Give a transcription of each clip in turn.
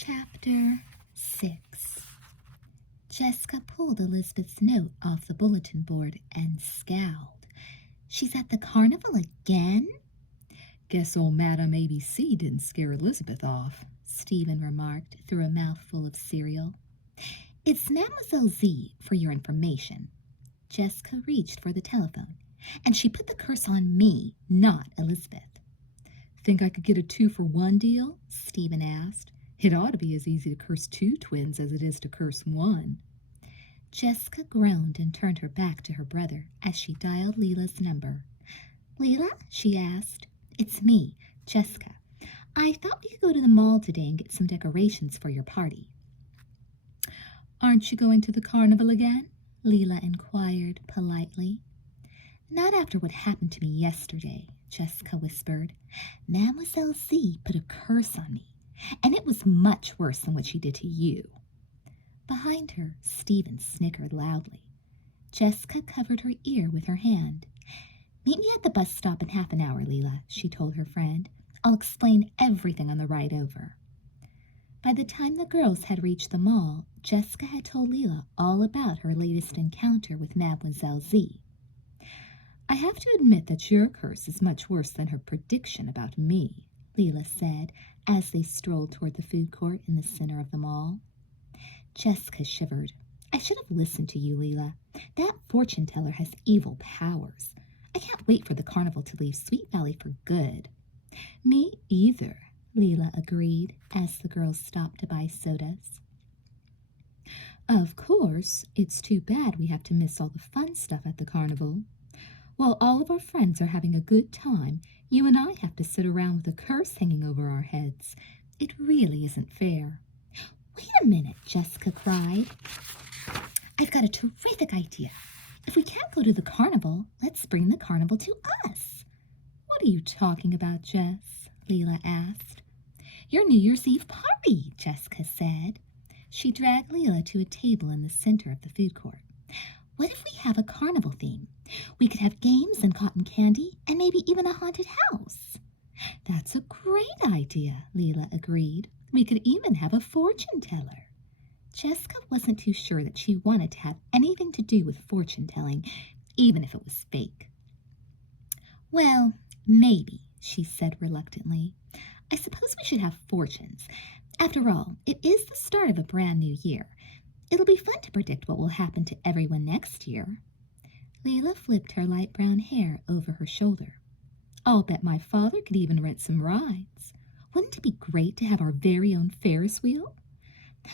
Chapter 6. Jessica pulled Elizabeth's note off the bulletin board and scowled. She's at the carnival again? Guess old Madame ABC didn't scare Elizabeth off, Stephen remarked through a mouthful of cereal. It's Mademoiselle Z, for your information. Jessica reached for the telephone, and she put the curse on me, not Elizabeth. Think I could get a 2-for-1 deal? Stephen asked. It ought to be as easy to curse 2 twins as it is to curse 1. Jessica groaned and turned her back to her brother as she dialed Leela's number. Leela? She asked. It's me, Jessica. I thought we could go to the mall today and get some decorations for your party. Aren't you going to the carnival again? Leela inquired politely. Not after what happened to me yesterday, Jessica whispered. Mademoiselle Z put a curse on me, and it was much worse than what she did to you. Behind her, Stephen snickered loudly. Jessica covered her ear with her hand. Meet me at the bus stop in half an hour, Leela, she told her friend. I'll explain everything on the ride over. By the time the girls had reached the mall, Jessica had told Leela all about her latest encounter with Mademoiselle Z. I have to admit that your curse is much worse than her prediction about me, Leela said as they strolled toward the food court in the center of the mall. Jessica shivered. I should have listened to you, Leela. That fortune teller has evil powers. I can't wait for the carnival to leave Sweet Valley for good. Me either, Leela agreed as the girls stopped to buy sodas. Of course, it's too bad we have to miss all the fun stuff at the carnival. While all of our friends are having a good time, you and I have to sit around with a curse hanging over our heads. It really isn't fair. Wait a minute, Jessica cried. I've got a terrific idea. If we can't go to the carnival, let's bring the carnival to us. What are you talking about, Jess? Leela asked. Your New Year's Eve party, Jessica said. She dragged Leela to a table in the center of the food court. What if we have a carnival theme? We could have games and cotton candy and maybe even a haunted house. That's a great idea, Leela agreed. We could even have a fortune teller. Jessica wasn't too sure that she wanted to have anything to do with fortune telling, even if it was fake. Well, maybe, she said reluctantly. I suppose we should have fortunes. After all, it is the start of a brand new year. It'll be fun to predict what will happen to everyone next year. Leela flipped her light brown hair over her shoulder. I'll bet my father could even rent some rides. Wouldn't it be great to have our very own Ferris wheel?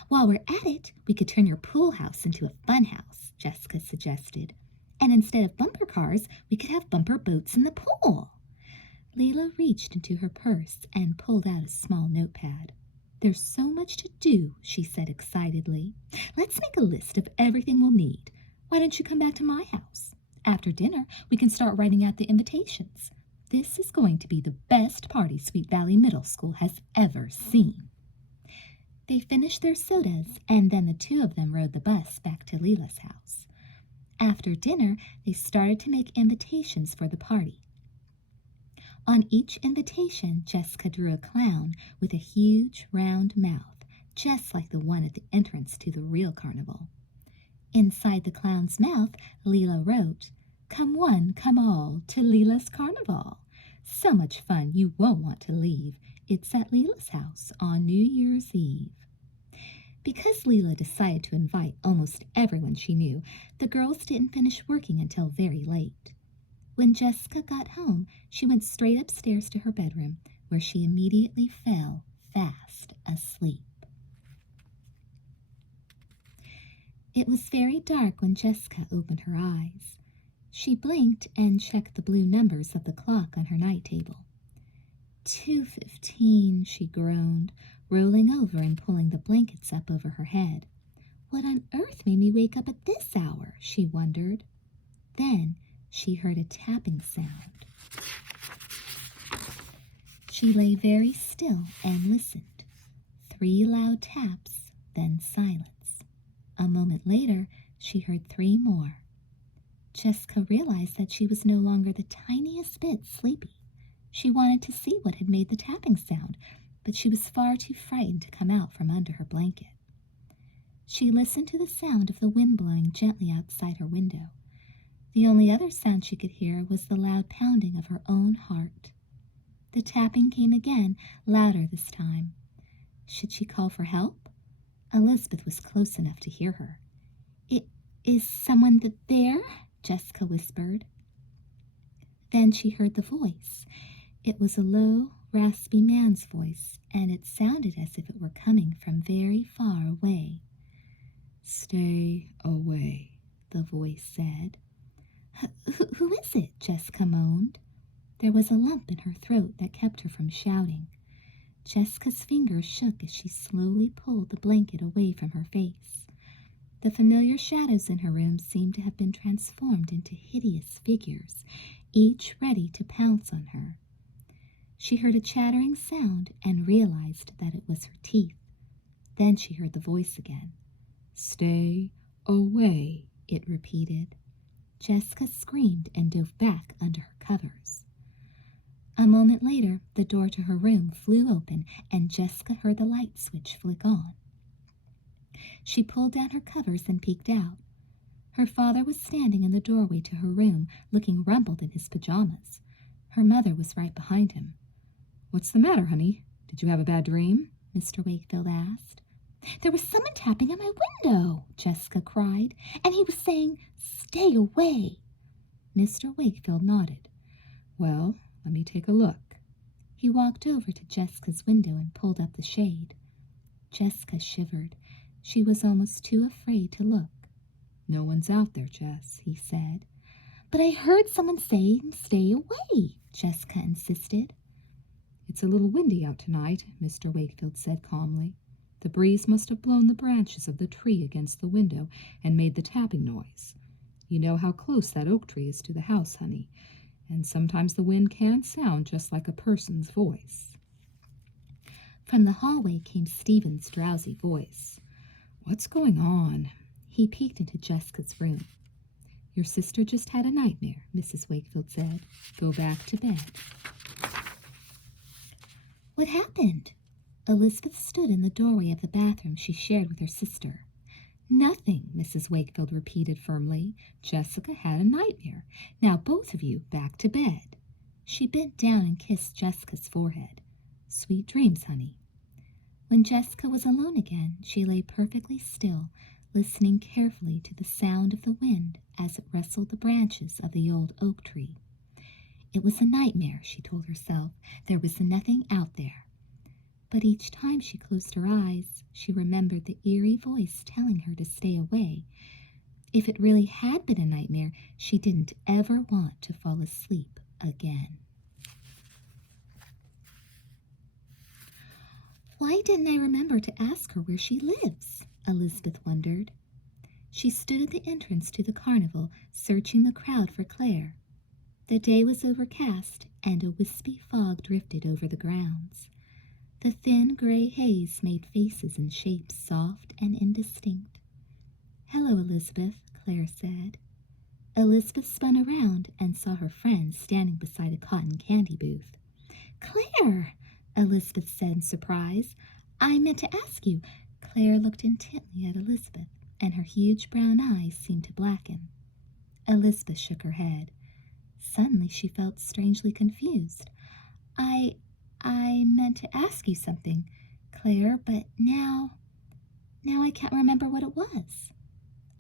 While we're at it, we could turn your pool house into a fun house, Jessica suggested. And instead of bumper cars, we could have bumper boats in the pool. Leela reached into her purse and pulled out a small notepad. There's so much to do, she said excitedly. Let's make a list of everything we'll need. Why don't you come back to my house? After dinner, we can start writing out the invitations. This is going to be the best party Sweet Valley Middle School has ever seen. They finished their sodas, and then the two of them rode the bus back to Leela's house. After dinner, they started to make invitations for the party. On each invitation, Jessica drew a clown with a huge, round mouth, just like the one at the entrance to the real carnival. Inside the clown's mouth, Leela wrote, Come one, come all, to Leela's carnival. So much fun you won't want to leave. It's at Leela's house on New Year's Eve. Because Leela decided to invite almost everyone she knew, the girls didn't finish working until very late. When Jessica got home, she went straight upstairs to her bedroom, where she immediately fell fast asleep. It was very dark when Jessica opened her eyes. She blinked and checked the blue numbers of the clock on her night table. 2:15, she groaned, rolling over and pulling the blankets up over her head. What on earth made me wake up at this hour, she wondered. Then she heard a tapping sound. She lay very still and listened. 3 loud taps, then silence. A moment later, she heard 3 more. Jessica realized that she was no longer the tiniest bit sleepy. She wanted to see what had made the tapping sound, but she was far too frightened to come out from under her blanket. She listened to the sound of the wind blowing gently outside her window. The only other sound she could hear was the loud pounding of her own heart. The tapping came again, louder this time. Should she call for help? Elizabeth was close enough to hear her. Is someone there? Jessica whispered. Then she heard the voice. It was a low, raspy man's voice, and it sounded as if it were coming from very far away. "Stay away," the voice said. Who is it?" Jessica moaned. There was a lump in her throat that kept her from shouting. Jessica's fingers shook as she slowly pulled the blanket away from her face. The familiar shadows in her room seemed to have been transformed into hideous figures, each ready to pounce on her. She heard a chattering sound and realized that it was her teeth. Then she heard the voice again. "Stay away," it repeated. Jessica screamed and dove back under her covers. A moment later, the door to her room flew open and Jessica heard the light switch flick on. She pulled down her covers and peeked out. Her father was standing in the doorway to her room, looking rumpled in his pajamas. Her mother was right behind him. "What's the matter, honey? Did you have a bad dream?" Mr. Wakefield asked. "There was someone tapping at my window," Jessica cried, "and he was saying, 'Stay away.'" Mr. Wakefield nodded. "Well, let me take a look." He walked over to Jessica's window and pulled up the shade. Jessica shivered. She was almost too afraid to look. "No one's out there, Jess," he said. "But I heard someone saying, 'Stay away,'" Jessica insisted. "It's a little windy out tonight," Mr. Wakefield said calmly. "The breeze must have blown the branches of the tree against the window and made the tapping noise. You know how close that oak tree is to the house, honey, and sometimes the wind can sound just like a person's voice." From the hallway came Stephen's drowsy voice. "What's going on?" He peeked into Jessica's room. "Your sister just had a nightmare," Mrs. Wakefield said. "Go back to bed." "What happened?" Elizabeth stood in the doorway of the bathroom she shared with her sister. "Nothing," Mrs. Wakefield repeated firmly. "Jessica had a nightmare. Now both of you back to bed." She bent down and kissed Jessica's forehead. "Sweet dreams, honey." When Jessica was alone again, she lay perfectly still, listening carefully to the sound of the wind as it rustled the branches of the old oak tree. It was a nightmare, she told herself. There was nothing out there. But each time she closed her eyes, she remembered the eerie voice telling her to stay away. If it really had been a nightmare, she didn't ever want to fall asleep again. Why didn't I remember to ask her where she lives? Elizabeth wondered. She stood at the entrance to the carnival, searching the crowd for Claire. The day was overcast, and a wispy fog drifted over the grounds. The thin gray haze made faces and shapes soft and indistinct. "Hello, Elizabeth," Claire said. Elizabeth spun around and saw her friend standing beside a cotton candy booth. "Claire!" Elizabeth said in surprise. "I meant to ask you." Claire looked intently at Elizabeth, and her huge brown eyes seemed to blacken. Elizabeth shook her head. Suddenly she felt strangely confused. I meant to ask you something, Claire, but now I can't remember what it was."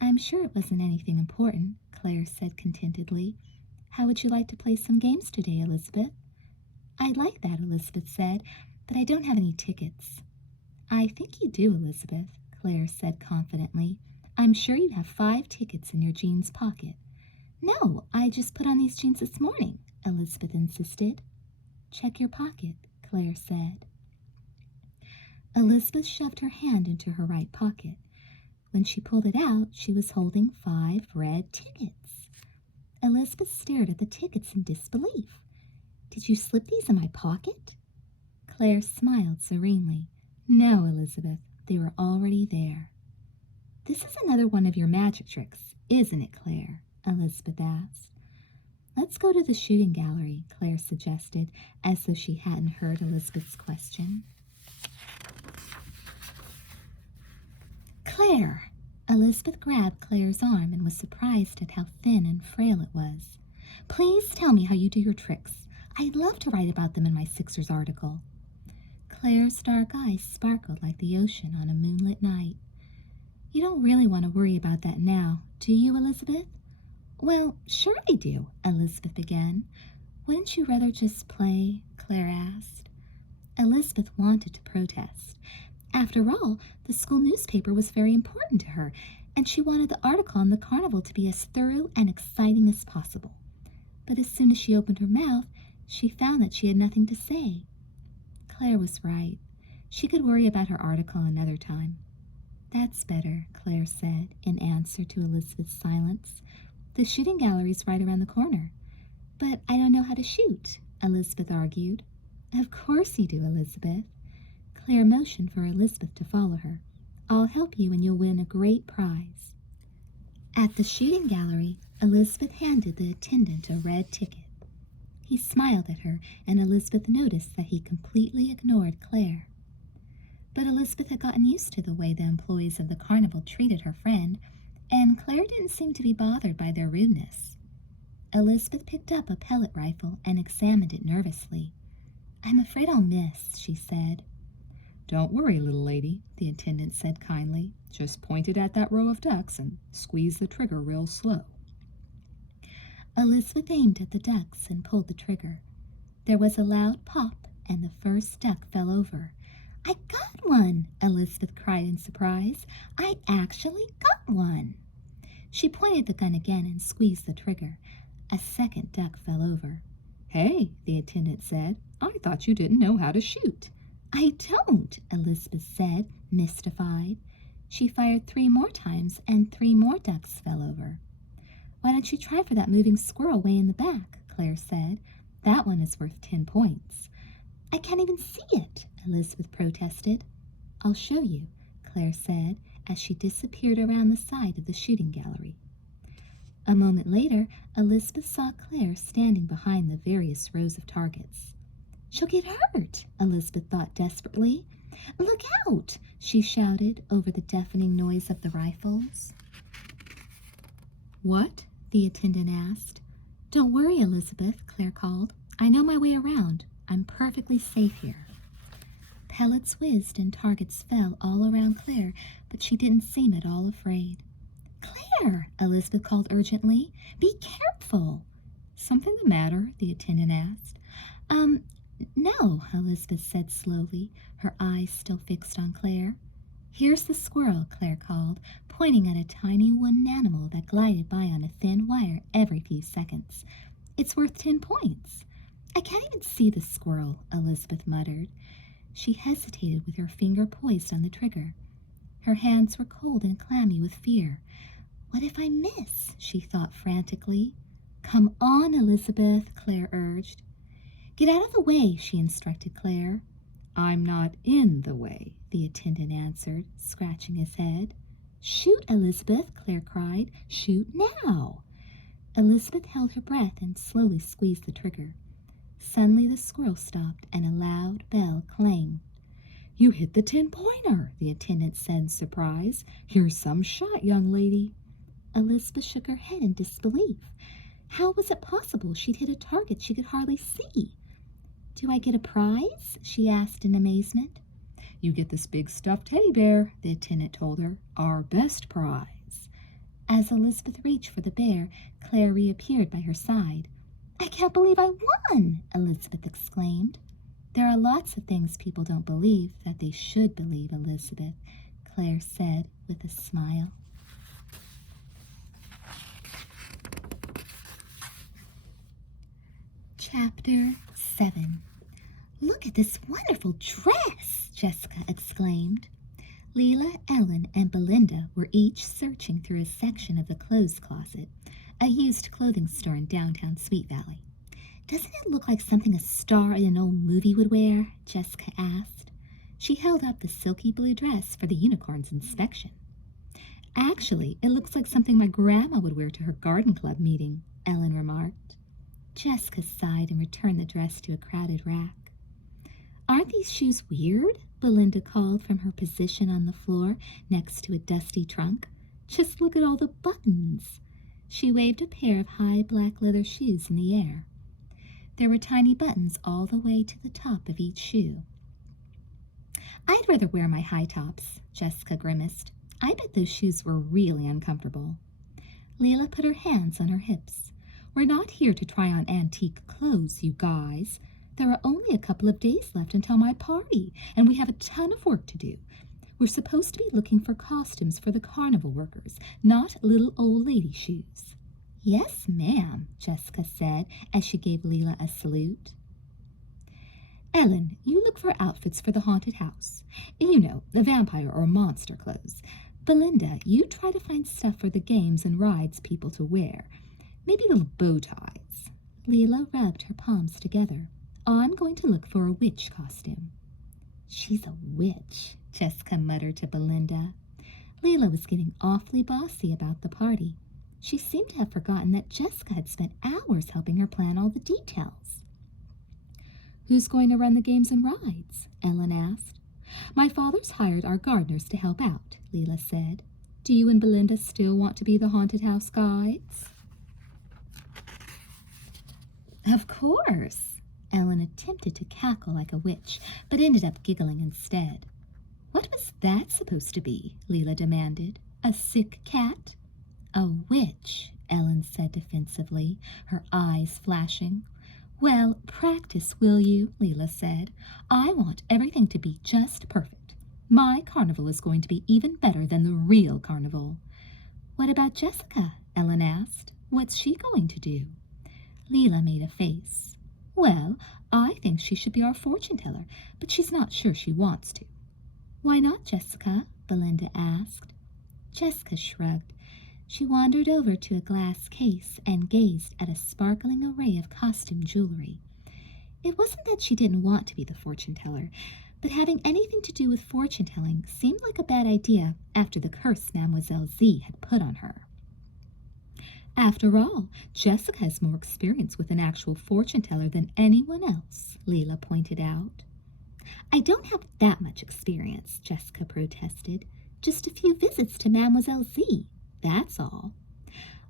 "I'm sure it wasn't anything important," Claire said contentedly. "How would you like to play some games today, Elizabeth?" "I'd like that," Elizabeth said, "but I don't have any tickets." "I think you do, Elizabeth," Claire said confidently. "I'm sure you have 5 tickets in your jeans pocket." "No, I just put on these jeans this morning," Elizabeth insisted. "Check your pocket," Claire said. Elizabeth shoved her hand into her right pocket. When she pulled it out, she was holding 5 red tickets. Elizabeth stared at the tickets in disbelief. "Did you slip these in my pocket?" Claire smiled serenely. "No, Elizabeth, they were already there." "This is another one of your magic tricks, isn't it, Claire?" Elizabeth asked. "Let's go to the shooting gallery," Claire suggested, as though she hadn't heard Elizabeth's question. Claire! Elizabeth grabbed Claire's arm and was surprised at how thin and frail it was. Please tell me how you do your tricks. I'd love to write about them in my Sixers article. Claire's dark eyes sparkled like the ocean on a moonlit night. You don't really want to worry about that now, do you, Elizabeth? Well, sure I do, Elizabeth began. Wouldn't you rather just play? Claire asked. Elizabeth wanted to protest. After all, the school newspaper was very important to her, and she wanted the article on the carnival to be as thorough and exciting as possible. But as soon as she opened her mouth, she found that she had nothing to say. Claire was right. She could worry about her article another time. That's better, Claire said, in answer to Elizabeth's silence. The shooting gallery's right around the corner. But I don't know how to shoot, Elizabeth argued. Of course you do, Elizabeth. Claire motioned for Elizabeth to follow her. I'll help you and you'll win a great prize. At the shooting gallery, Elizabeth handed the attendant a red ticket. He smiled at her, and Elizabeth noticed that he completely ignored Claire. But Elizabeth had gotten used to the way the employees of the carnival treated her friend, and Claire didn't seem to be bothered by their rudeness. Elizabeth picked up a pellet rifle and examined it nervously. I'm afraid I'll miss, she said. Don't worry, little lady, the attendant said kindly. Just point it at that row of ducks and squeeze the trigger real slow. Elizabeth aimed at the ducks and pulled the trigger. There was a loud pop, and the first duck fell over. I got one, Elizabeth cried in surprise. I actually got one. She pointed the gun again and squeezed the trigger. A second duck fell over. Hey, the attendant said, I thought you didn't know how to shoot. I don't, Elizabeth said, mystified. She fired 3 more times, and 3 more ducks fell over. Why don't you try for that moving squirrel way in the back, Claire said. That one is worth 10 points. I can't even see it, Elizabeth protested. I'll show you, Claire said, as she disappeared around the side of the shooting gallery. A moment later, Elizabeth saw Claire standing behind the various rows of targets. She'll get hurt, Elizabeth thought desperately. Look out, she shouted over the deafening noise of the rifles. What? The attendant asked. Don't worry, Elizabeth, Claire called. I know my way around. I'm perfectly safe here. Pellets whizzed and targets fell all around Claire, but she didn't seem at all afraid. Claire, Elizabeth called urgently, be careful. Something the matter? The attendant asked. No, Elizabeth said slowly, her eyes still fixed on Claire. Here's the squirrel, Claire called, pointing at a tiny wooden animal that glided by on a thin wire every few seconds. It's worth 10 points. I can't even see the squirrel, Elizabeth muttered. She hesitated with her finger poised on the trigger. Her hands were cold and clammy with fear. What if I miss? She thought frantically. Come on, Elizabeth, Claire urged. Get out of the way, she instructed Claire. I'm not in the way, the attendant answered, scratching his head. Shoot, Elizabeth, Claire cried. Shoot now. Elizabeth held her breath and slowly squeezed the trigger. Suddenly the squirrel stopped and a loud bell clanged. You hit the 10-pointer, the attendant said in surprise. Here's some shot, young lady. Elizabeth shook her head in disbelief. How was it possible she'd hit a target she could hardly see? Do I get a prize? She asked in amazement. You get this big stuffed teddy bear, the attendant told her. Our best prize. As Elizabeth reached for the bear, Claire reappeared by her side. I can't believe I won, Elizabeth exclaimed. There are lots of things people don't believe that they should believe, Elizabeth, Claire said with a smile. Chapter 7. Look at this wonderful dress, Jessica exclaimed. Leela, Ellen, and Belinda were each searching through a section of the clothes closet, a used clothing store in downtown Sweet Valley. Doesn't it look like something a star in an old movie would wear? Jessica asked. She held up the silky blue dress for the unicorn's inspection. Actually, it looks like something my grandma would wear to her garden club meeting, Ellen remarked. Jessica sighed and returned the dress to a crowded rack. Aren't these shoes weird? Belinda called from her position on the floor next to a dusty trunk. "Just look at all the buttons." She waved a pair of high black leather shoes in the air. There were tiny buttons all the way to the top of each shoe. "I'd rather wear my high tops," Jessica grimaced. "I bet those shoes were really uncomfortable." Leela put her hands on her hips. "We're not here to try on antique clothes, you guys. There are only a couple of days left until my party, and we have a ton of work to do. We're supposed to be looking for costumes for the carnival workers, not little old lady shoes." "Yes, ma'am," Jessica said as she gave Leela a salute. "Ellen, you look for outfits for the haunted house. You know, the vampire or monster clothes. Belinda, you try to find stuff for the games and rides people to wear. Maybe little bow ties." Leela rubbed her palms together. "I'm going to look for a witch costume." "She's a witch," Jessica muttered to Belinda. Leela was getting awfully bossy about the party. She seemed to have forgotten that Jessica had spent hours helping her plan all the details. "Who's going to run the games and rides?" Ellen asked. "My father's hired our gardeners to help out," Leela said. "Do you and Belinda still want to be the haunted house guides?" "Of course." Ellen attempted to cackle like a witch, but ended up giggling instead. "What was that supposed to be?" Leela demanded. "A sick cat?" "A witch," Ellen said defensively, her eyes flashing. "Well, practice, will you?" Leela said. "I want everything to be just perfect. My carnival is going to be even better than the real carnival." "What about Jessica?" Ellen asked. "What's she going to do?" Leela made a face. "Well, I think she should be our fortune teller, but she's not sure she wants to." "Why not, Jessica?" Belinda asked. Jessica shrugged. She wandered over to a glass case and gazed at a sparkling array of costume jewelry. It wasn't that she didn't want to be the fortune teller, but having anything to do with fortune telling seemed like a bad idea after the curse Mademoiselle Z had put on her. "After all, Jessica has more experience with an actual fortune teller than anyone else," Leela pointed out. "I don't have that much experience," Jessica protested. "Just a few visits to Mademoiselle Z, that's all."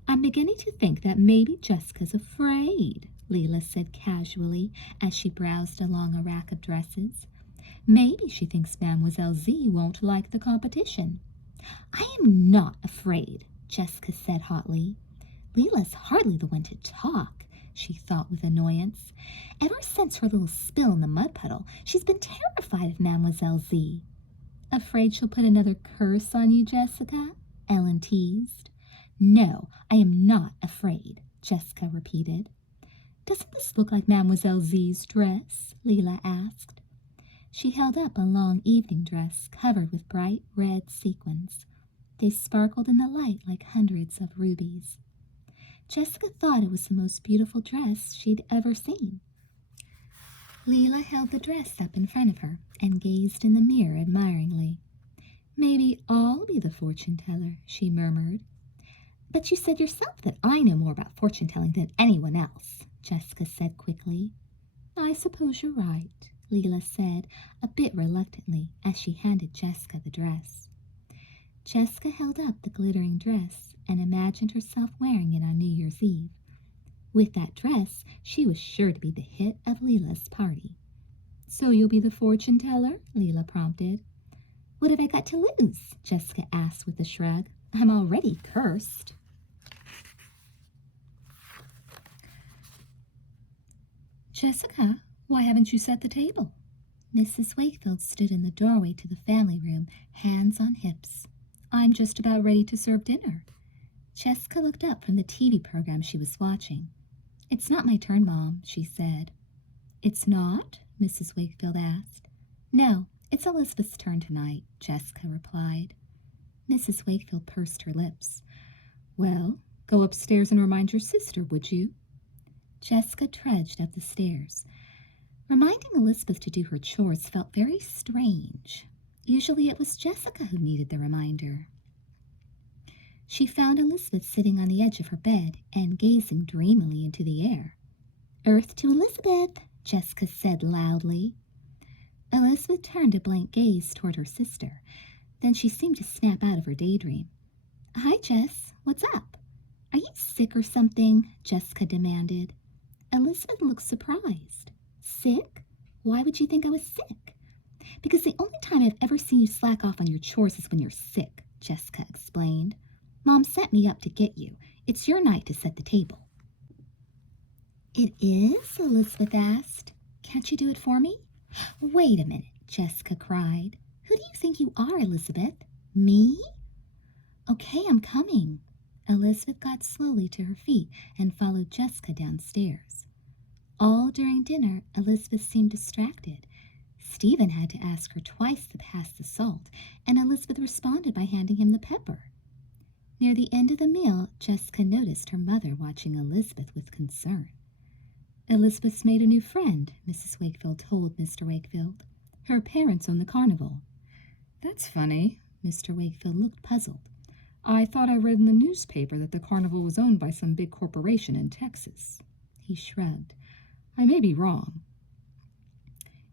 "I'm beginning to think that maybe Jessica's afraid," Leela said casually as she browsed along a rack of dresses. "Maybe she thinks Mademoiselle Z won't like the competition." "I am not afraid," Jessica said hotly. "Leela's hardly the one to talk," she thought with annoyance. "Ever since her little spill in the mud puddle, she's been terrified of Mademoiselle Z." "Afraid she'll put another curse on you, Jessica?" Ellen teased. "No, I am not afraid," Jessica repeated. "Doesn't this look like Mademoiselle Z's dress?" Leela asked. She held up a long evening dress covered with bright red sequins. They sparkled in the light like hundreds of rubies. Jessica thought it was the most beautiful dress she'd ever seen. Leela held the dress up in front of her and gazed in the mirror admiringly. "Maybe I'll be the fortune teller," she murmured. "But you said yourself that I know more about fortune telling than anyone else," Jessica said quickly. "I suppose you're right," Leela said a bit reluctantly as she handed Jessica the dress. Jessica held up the glittering dress and imagined herself wearing it on New Year's Eve. With that dress, she was sure to be the hit of Leela's party. "So you'll be the fortune teller?" Leela prompted. "What have I got to lose?" Jessica asked with a shrug. "I'm already cursed." "Jessica, why haven't you set the table?" Mrs. Wakefield stood in the doorway to the family room, hands on hips. "I'm just about ready to serve dinner." Jessica looked up from the TV program she was watching. "It's not my turn, Mom," she said. "It's not?" Mrs. Wakefield asked. "No, it's Elizabeth's turn tonight," Jessica replied. Mrs. Wakefield pursed her lips. "Well, go upstairs and remind your sister, would you?" Jessica trudged up the stairs. Reminding Elizabeth to do her chores felt very strange. Usually it was Jessica who needed the reminder. She found Elizabeth sitting on the edge of her bed and gazing dreamily into the air. "Earth to Elizabeth," Jessica said loudly. Elizabeth turned a blank gaze toward her sister. Then she seemed to snap out of her daydream. Hi, Jess. What's up? Are you sick or something? Jessica demanded. Elizabeth looked surprised. Sick? Why would you think I was sick? Because the only time I've ever seen you slack off on your chores is when you're sick, Jessica explained. Mom sent me up to get you. It's your night to set the table. It is? Elizabeth asked. Can't you do it for me? Wait a minute, Jessica cried. Who do you think you are, Elizabeth? Me? Okay, I'm coming. Elizabeth got slowly to her feet and followed Jessica downstairs. All during dinner, Elizabeth seemed distracted. Stephen had to ask her twice to pass the salt, and Elizabeth responded by handing him the pepper. Near the end of the meal, Jessica noticed her mother watching Elizabeth with concern. Elizabeth's made a new friend, Mrs. Wakefield told Mr. Wakefield. Her parents own the carnival. That's funny. Mr. Wakefield looked puzzled. I thought I read in the newspaper that the carnival was owned by some big corporation in Texas. He shrugged. I may be wrong.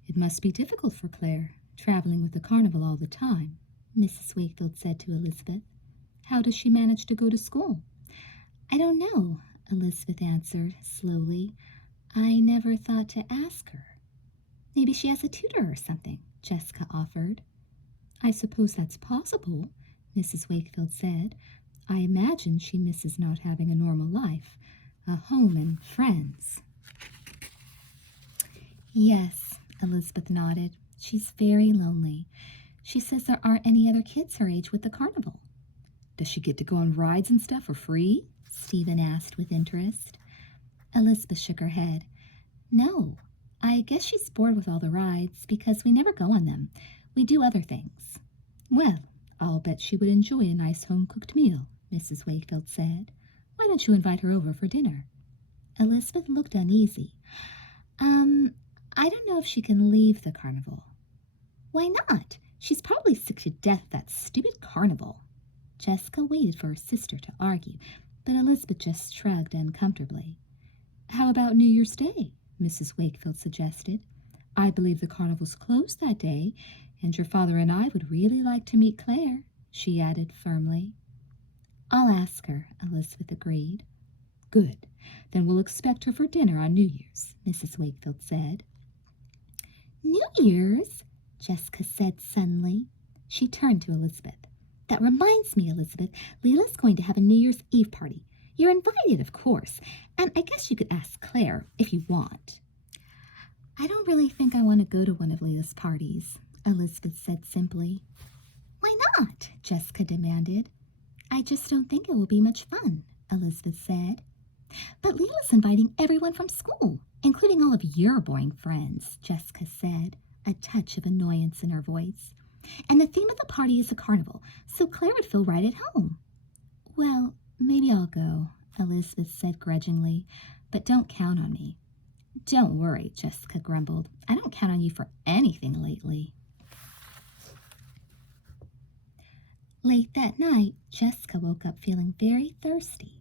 It must be difficult for Claire, traveling with the carnival all the time, Mrs. Wakefield said to Elizabeth. How does she manage to go to school? I don't know, Elizabeth answered slowly. I never thought to ask her. Maybe she has a tutor or something, Jessica offered. I suppose that's possible, Mrs. Wakefield said. I imagine she misses not having a normal life, a home and friends. Yes, Elizabeth nodded. She's very lonely. She says there aren't any other kids her age with the carnival. Does she get to go on rides and stuff for free? Stephen asked with interest. Elizabeth shook her head. No, I guess she's bored with all the rides because we never go on them. We do other things. Well, I'll bet she would enjoy a nice home-cooked meal, Mrs. Wakefield said. Why don't you invite her over for dinner? Elizabeth looked uneasy. I don't know if she can leave the carnival. Why not? She's probably sick to death of that stupid carnival. Jessica waited for her sister to argue, but Elizabeth just shrugged uncomfortably. How about New Year's Day? Mrs. Wakefield suggested. I believe the carnival's closed that day, and your father and I would really like to meet Claire, she added firmly. I'll ask her, Elizabeth agreed. Good. Then we'll expect her for dinner on New Year's, Mrs. Wakefield said. New Year's? Jessica said suddenly. She turned to Elizabeth. That reminds me, Elizabeth, Leela's going to have a New Year's Eve party. You're invited, of course, and I guess you could ask Claire if you want. I don't really think I want to go to one of Leela's parties, Elizabeth said simply. Why not? Jessica demanded. I just don't think it will be much fun, Elizabeth said. But Leela's inviting everyone from school, including all of your boring friends, Jessica said, a touch of annoyance in her voice. And the theme of the party is a carnival, so Claire would feel right at home. Well, maybe I'll go, Elizabeth said grudgingly, but don't count on me. Don't worry, Jessica grumbled. I don't count on you for anything lately. Late that night, Jessica woke up feeling very thirsty.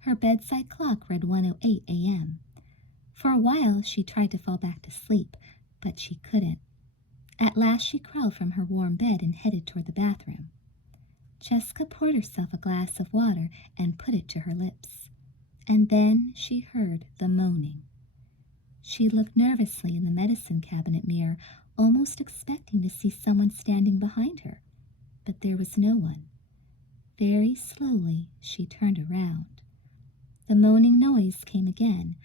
Her bedside clock read 1:08 a.m. For a while, she tried to fall back to sleep, but she couldn't. At last, she crawled from her warm bed and headed toward the bathroom. Jessica poured herself a glass of water and put it to her lips. And then she heard the moaning. She looked nervously in the medicine cabinet mirror, almost expecting to see someone standing behind her. But there was no one. Very slowly, she turned around. The moaning noise came again,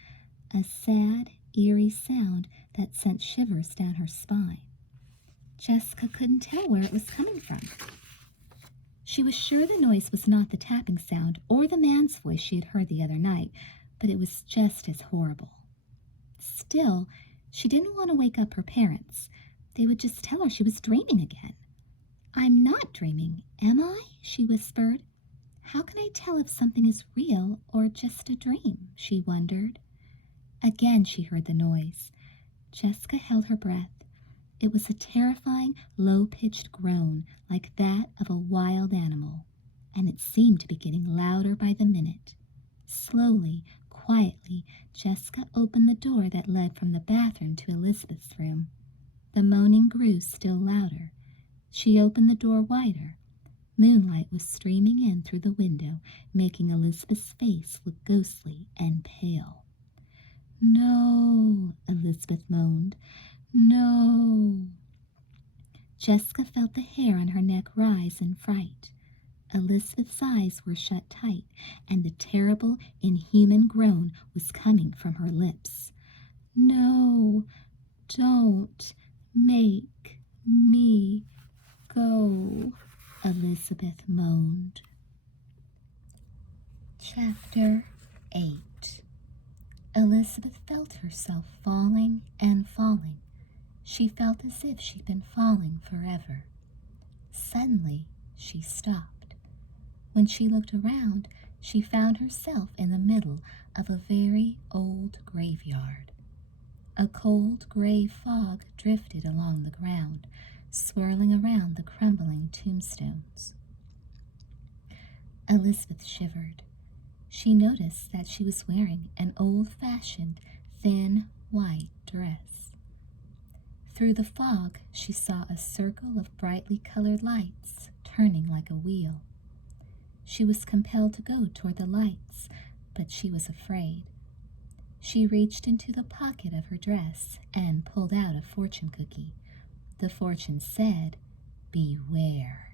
a sad, eerie sound that sent shivers down her spine. Jessica couldn't tell where it was coming from. She was sure the noise was not the tapping sound or the man's voice she had heard the other night, but it was just as horrible. Still, she didn't want to wake up her parents. They would just tell her she was dreaming again. I'm not dreaming, am I? She whispered. How can I tell if something is real or just a dream? She wondered. Again she heard the noise. Jessica held her breath. It was a terrifying, low-pitched groan like that of a wild animal, and it seemed to be getting louder by the minute. Slowly, quietly, Jessica opened the door that led from the bathroom to Elizabeth's room. The moaning grew still louder. She opened the door wider. Moonlight was streaming in through the window, making Elizabeth's face look ghostly and pale. "No," Elizabeth moaned. "No." Jessica felt the hair on her neck rise in fright. Elizabeth's eyes were shut tight, and the terrible, inhuman groan was coming from her lips. "No, don't make me go," Elizabeth moaned. Chapter 8. Elizabeth felt herself falling and falling. She felt as if she'd been falling forever. Suddenly, she stopped. When she looked around, she found herself in the middle of a very old graveyard. A cold gray fog drifted along the ground, swirling around the crumbling tombstones. Elizabeth shivered. She noticed that she was wearing an old-fashioned, thin, white dress. Through the fog, she saw a circle of brightly colored lights turning like a wheel. She was compelled to go toward the lights, but she was afraid. She reached into the pocket of her dress and pulled out a fortune cookie. The fortune said, "Beware."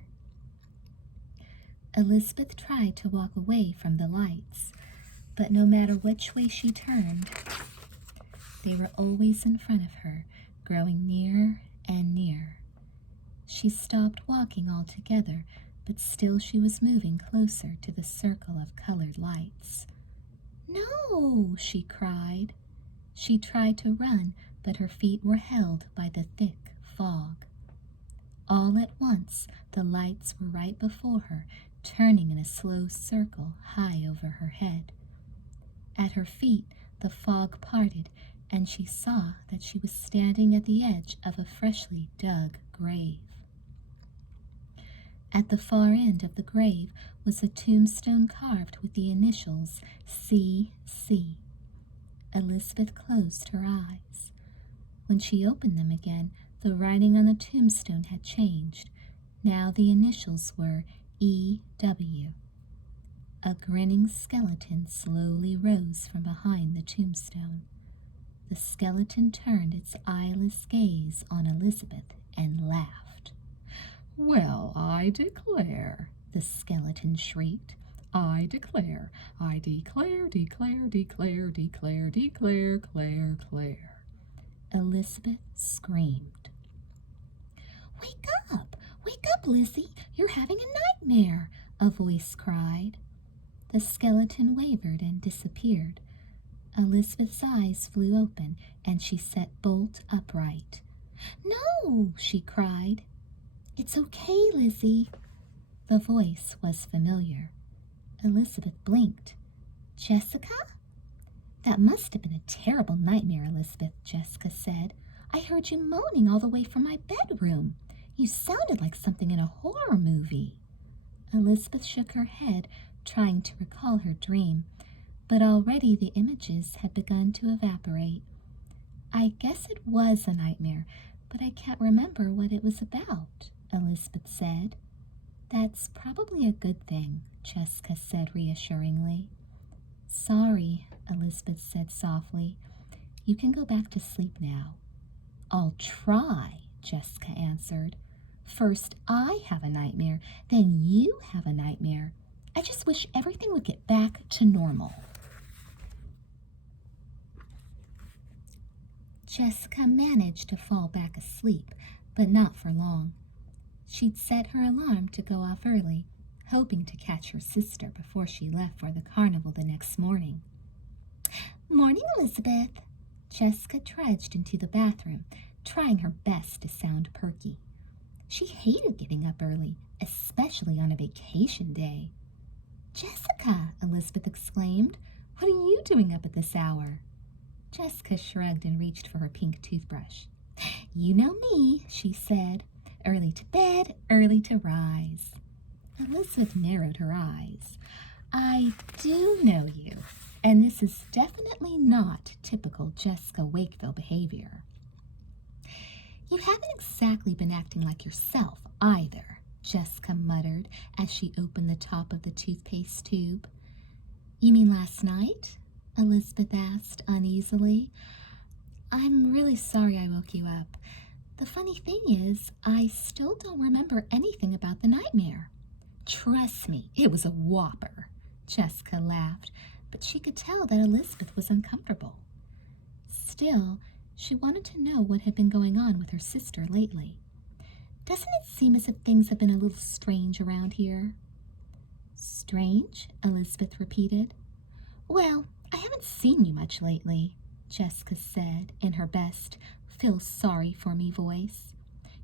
Elizabeth tried to walk away from the lights, but no matter which way she turned, they were always in front of her, growing nearer and nearer. She stopped walking altogether, but still she was moving closer to the circle of colored lights. "No!" she cried. She tried to run, but her feet were held by the thick fog. All at once, the lights were right before her, turning in a slow circle high over her head. At her feet, the fog parted, and she saw that she was standing at the edge of a freshly dug grave. At the far end of the grave was a tombstone carved with the initials C.C. Elizabeth closed her eyes. When she opened them again, the writing on the tombstone had changed. Now the initials were E.W. A grinning skeleton slowly rose from behind the tombstone. The skeleton turned its eyeless gaze on Elizabeth and laughed. "Well, I declare," the skeleton shrieked. "I declare, I declare, declare, declare, declare, declare, declare." Elizabeth screamed. "Wake up! Wake up, Lizzie! You're having a nightmare!" a voice cried. The skeleton wavered and disappeared. Elizabeth's eyes flew open, and she sat bolt upright. "No!" she cried. "It's okay, Lizzie." The voice was familiar. Elizabeth blinked. "Jessica?" "That must have been a terrible nightmare, Elizabeth," Jessica said. "I heard you moaning all the way from my bedroom. You sounded like something in a horror movie." Elizabeth shook her head, trying to recall her dream, but already the images had begun to evaporate. "I guess it was a nightmare, but I can't remember what it was about," Elizabeth said. "That's probably a good thing," Jessica said reassuringly. "Sorry," Elizabeth said softly. "You can go back to sleep now." "I'll try," Jessica answered. "First I have a nightmare, then you have a nightmare. I just wish everything would get back to normal." Jessica managed to fall back asleep, but not for long. She'd set her alarm to go off early, hoping to catch her sister before she left for the carnival the next morning. "Morning, Elizabeth." Jessica trudged into the bathroom, trying her best to sound perky. She hated getting up early, especially on a vacation day. "Jessica," Elizabeth exclaimed, "what are you doing up at this hour?" Jessica shrugged and reached for her pink toothbrush. "You know me," she said. "Early to bed, early to rise." Elizabeth narrowed her eyes. "I do know you, and this is definitely not typical Jessica Wakeville behavior." You haven't exactly been acting like yourself either, Jessica muttered as she opened the top of the toothpaste tube. You mean last night? Elizabeth asked uneasily. I'm really sorry I woke you up. The funny thing is, I still don't remember anything about the nightmare. Trust me, it was a whopper. Jessica laughed, but she could tell that Elizabeth was uncomfortable. Still, she wanted to know what had been going on with her sister lately. Doesn't it seem as if things have been a little strange around here? Strange? Elizabeth repeated. Well, I haven't seen you much lately, Jessica said in her best feel sorry for me voice.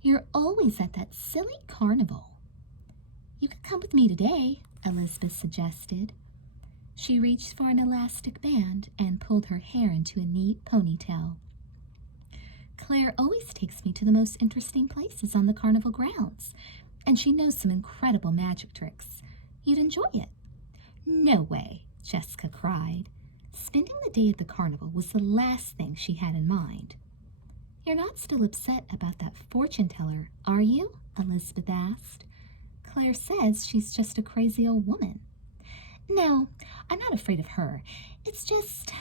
You're always at that silly carnival. You could come with me today, Elizabeth suggested. She reached for an elastic band and pulled her hair into a neat ponytail. Claire always takes me to the most interesting places on the carnival grounds, and she knows some incredible magic tricks. You'd enjoy it. No way, Jessica cried. Spending the day at the carnival was the last thing she had in mind. You're not still upset about that fortune teller, are you? Elizabeth asked. Claire says she's just a crazy old woman. No, I'm not afraid of her. It's just,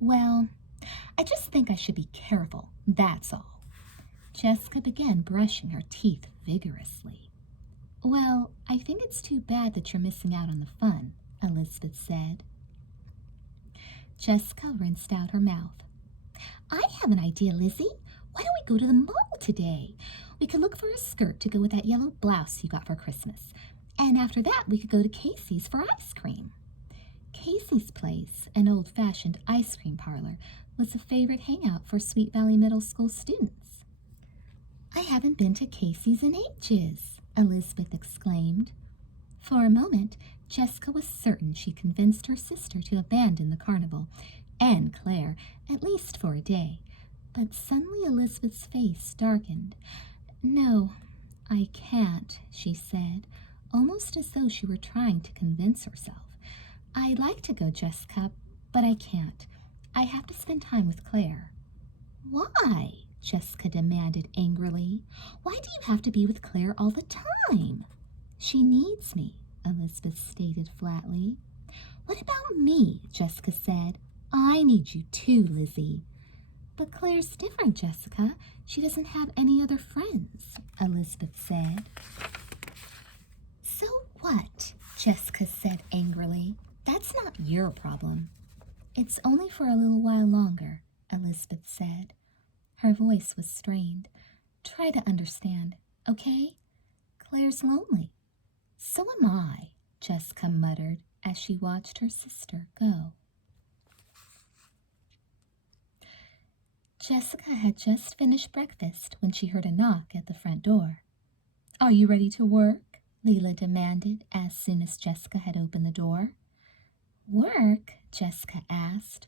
well, I just think I should be careful, that's all. Jessica began brushing her teeth vigorously. Well, I think it's too bad that you're missing out on the fun, Elizabeth said. Jessica rinsed out her mouth. I have an idea, Lizzie. Why don't we go to the mall today? We could look for a skirt to go with that yellow blouse you got for Christmas. And after that, we could go to Casey's for ice cream. Casey's Place, an old-fashioned ice cream parlor, was a favorite hangout for Sweet Valley Middle School students. I haven't been to Casey's in ages, Elizabeth exclaimed. For a moment, Jessica was certain she convinced her sister to abandon the carnival, and Claire, at least for a day. But suddenly Elizabeth's face darkened. No, I can't, she said, almost as though she were trying to convince herself. I'd like to go, Jessica, but I can't. I have to spend time with Claire. Why? Jessica demanded angrily. Why do you have to be with Claire all the time? She needs me, Elizabeth stated flatly. What about me? Jessica said. I need you too, Lizzie. But Claire's different, Jessica. She doesn't have any other friends, Elizabeth said. So what? Jessica said angrily. That's not your problem. It's only for a little while longer, Elizabeth said. Her voice was strained. Try to understand, okay? Claire's lonely. So am I, Jessica muttered as she watched her sister go. Jessica had just finished breakfast when she heard a knock at the front door. Are you ready to work? Leela demanded as soon as Jessica had opened the door. Work? Jessica asked.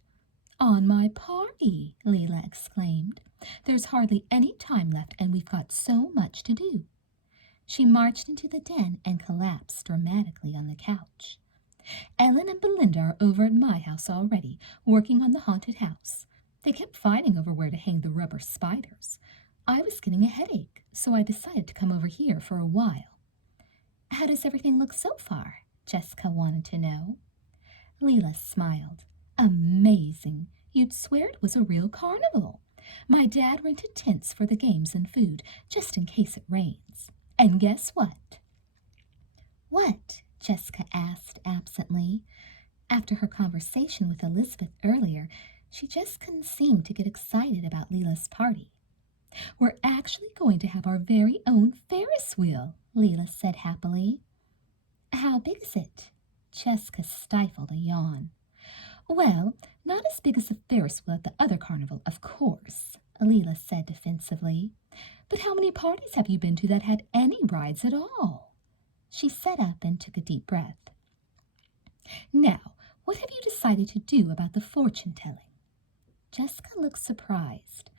On my party, Leela exclaimed. There's hardly any time left and we've got so much to do. She marched into the den and collapsed dramatically on the couch. Ellen and Belinda are over at my house already, working on the haunted house. They kept fighting over where to hang the rubber spiders. I was getting a headache, so I decided to come over here for a while. How does everything look so far? Jessica wanted to know. Leela smiled. Amazing. You'd swear it was a real carnival. My dad rented tents for the games and food, just in case it rains. And guess what? What? Jessica asked absently. After her conversation with Elizabeth earlier, she just couldn't seem to get excited about Leela's party. We're actually going to have our very own Ferris wheel, Leela said happily. How big is it? Jessica stifled a yawn. Well, not as big as the Ferris wheel at the other carnival, of course, Leela said defensively. But how many parties have you been to that had any rides at all? She sat up and took a deep breath. Now, what have you decided to do about the fortune-telling? Jessica looked surprised.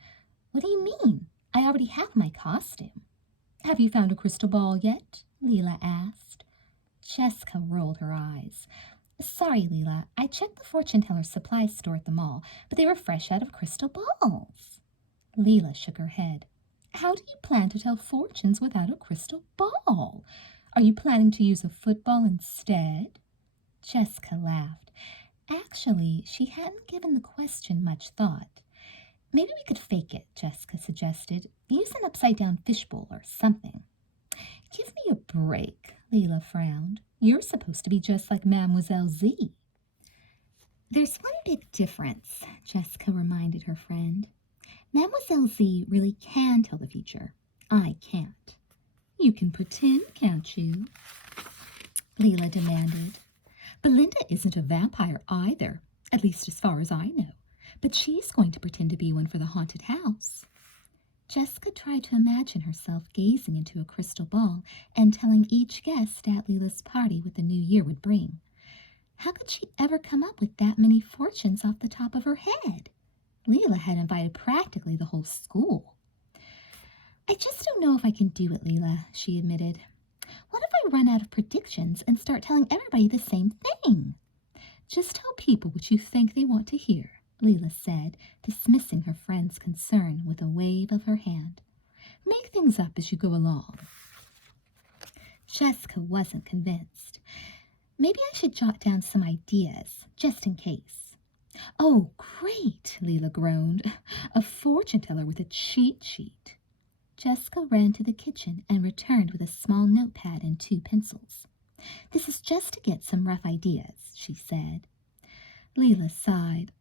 What do you mean? I already have my costume. Have you found a crystal ball yet? Leela asked. Jessica rolled her eyes. Sorry, Leela, I checked the fortune-teller supply store at the mall, but they were fresh out of crystal balls. Leela shook her head. How do you plan to tell fortunes without a crystal ball? Are you planning to use a football instead? Jessica laughed. Actually, she hadn't given the question much thought. Maybe we could fake it, Jessica suggested. Use an upside-down fishbowl or something. Give me a break, Leela frowned. You're supposed to be just like Mademoiselle Z. There's one big difference, Jessica reminded her friend. Mademoiselle Z really can tell the future. I can't. You can pretend, can't you? Leela demanded. Belinda isn't a vampire either, at least as far as I know, but she's going to pretend to be one for the haunted house. Jessica tried to imagine herself gazing into a crystal ball and telling each guest at Leela's party what the new year would bring. How could she ever come up with that many fortunes off the top of her head? Leela had invited practically the whole school. I just don't know if I can do it, Leela, she admitted. What if I run out of predictions and start telling everybody the same thing? Just tell people what you think they want to hear, Leela said, dismissing her friend's concern with a wave of her hand. Make things up as you go along. Jessica wasn't convinced. Maybe I should jot down some ideas, just in case. Oh, great, Leela groaned. A fortune teller with a cheat sheet. Jessica ran to the kitchen and returned with a small notepad and 2 pencils. This is just to get some rough ideas, she said. Leela sighed.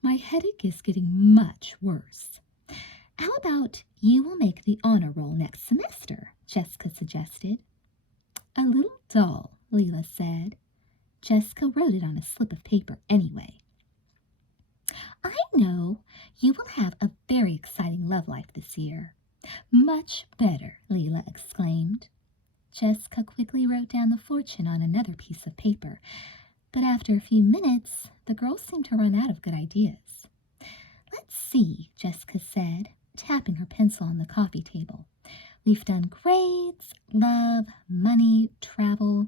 My headache is getting much worse. How about you will make the honor roll next semester, Jessica suggested. A little dull, Leela said. Jessica wrote it on a slip of paper anyway. I know. You will have a very exciting love life this year. Much better, Leela exclaimed. Jessica quickly wrote down the fortune on another piece of paper, but after a few minutes, the girls seemed to run out of good ideas. Let's see, Jessica said, tapping her pencil on the coffee table. We've done grades, love, money, travel.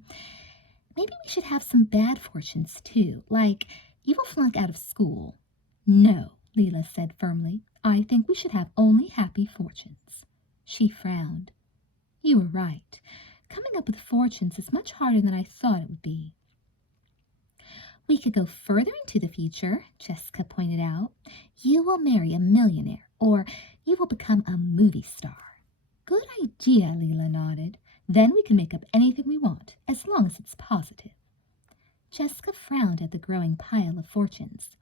Maybe we should have some bad fortunes too, like you will flunk out of school. No, Leela said firmly. I think we should have only happy fortunes. She frowned. You were right. Coming up with fortunes is much harder than I thought it would be. We could go further into the future, Jessica pointed out. You will marry a millionaire, or you will become a movie star. Good idea, Leela nodded. Then we can make up anything we want, as long as it's positive. Jessica frowned at the growing pile of fortunes.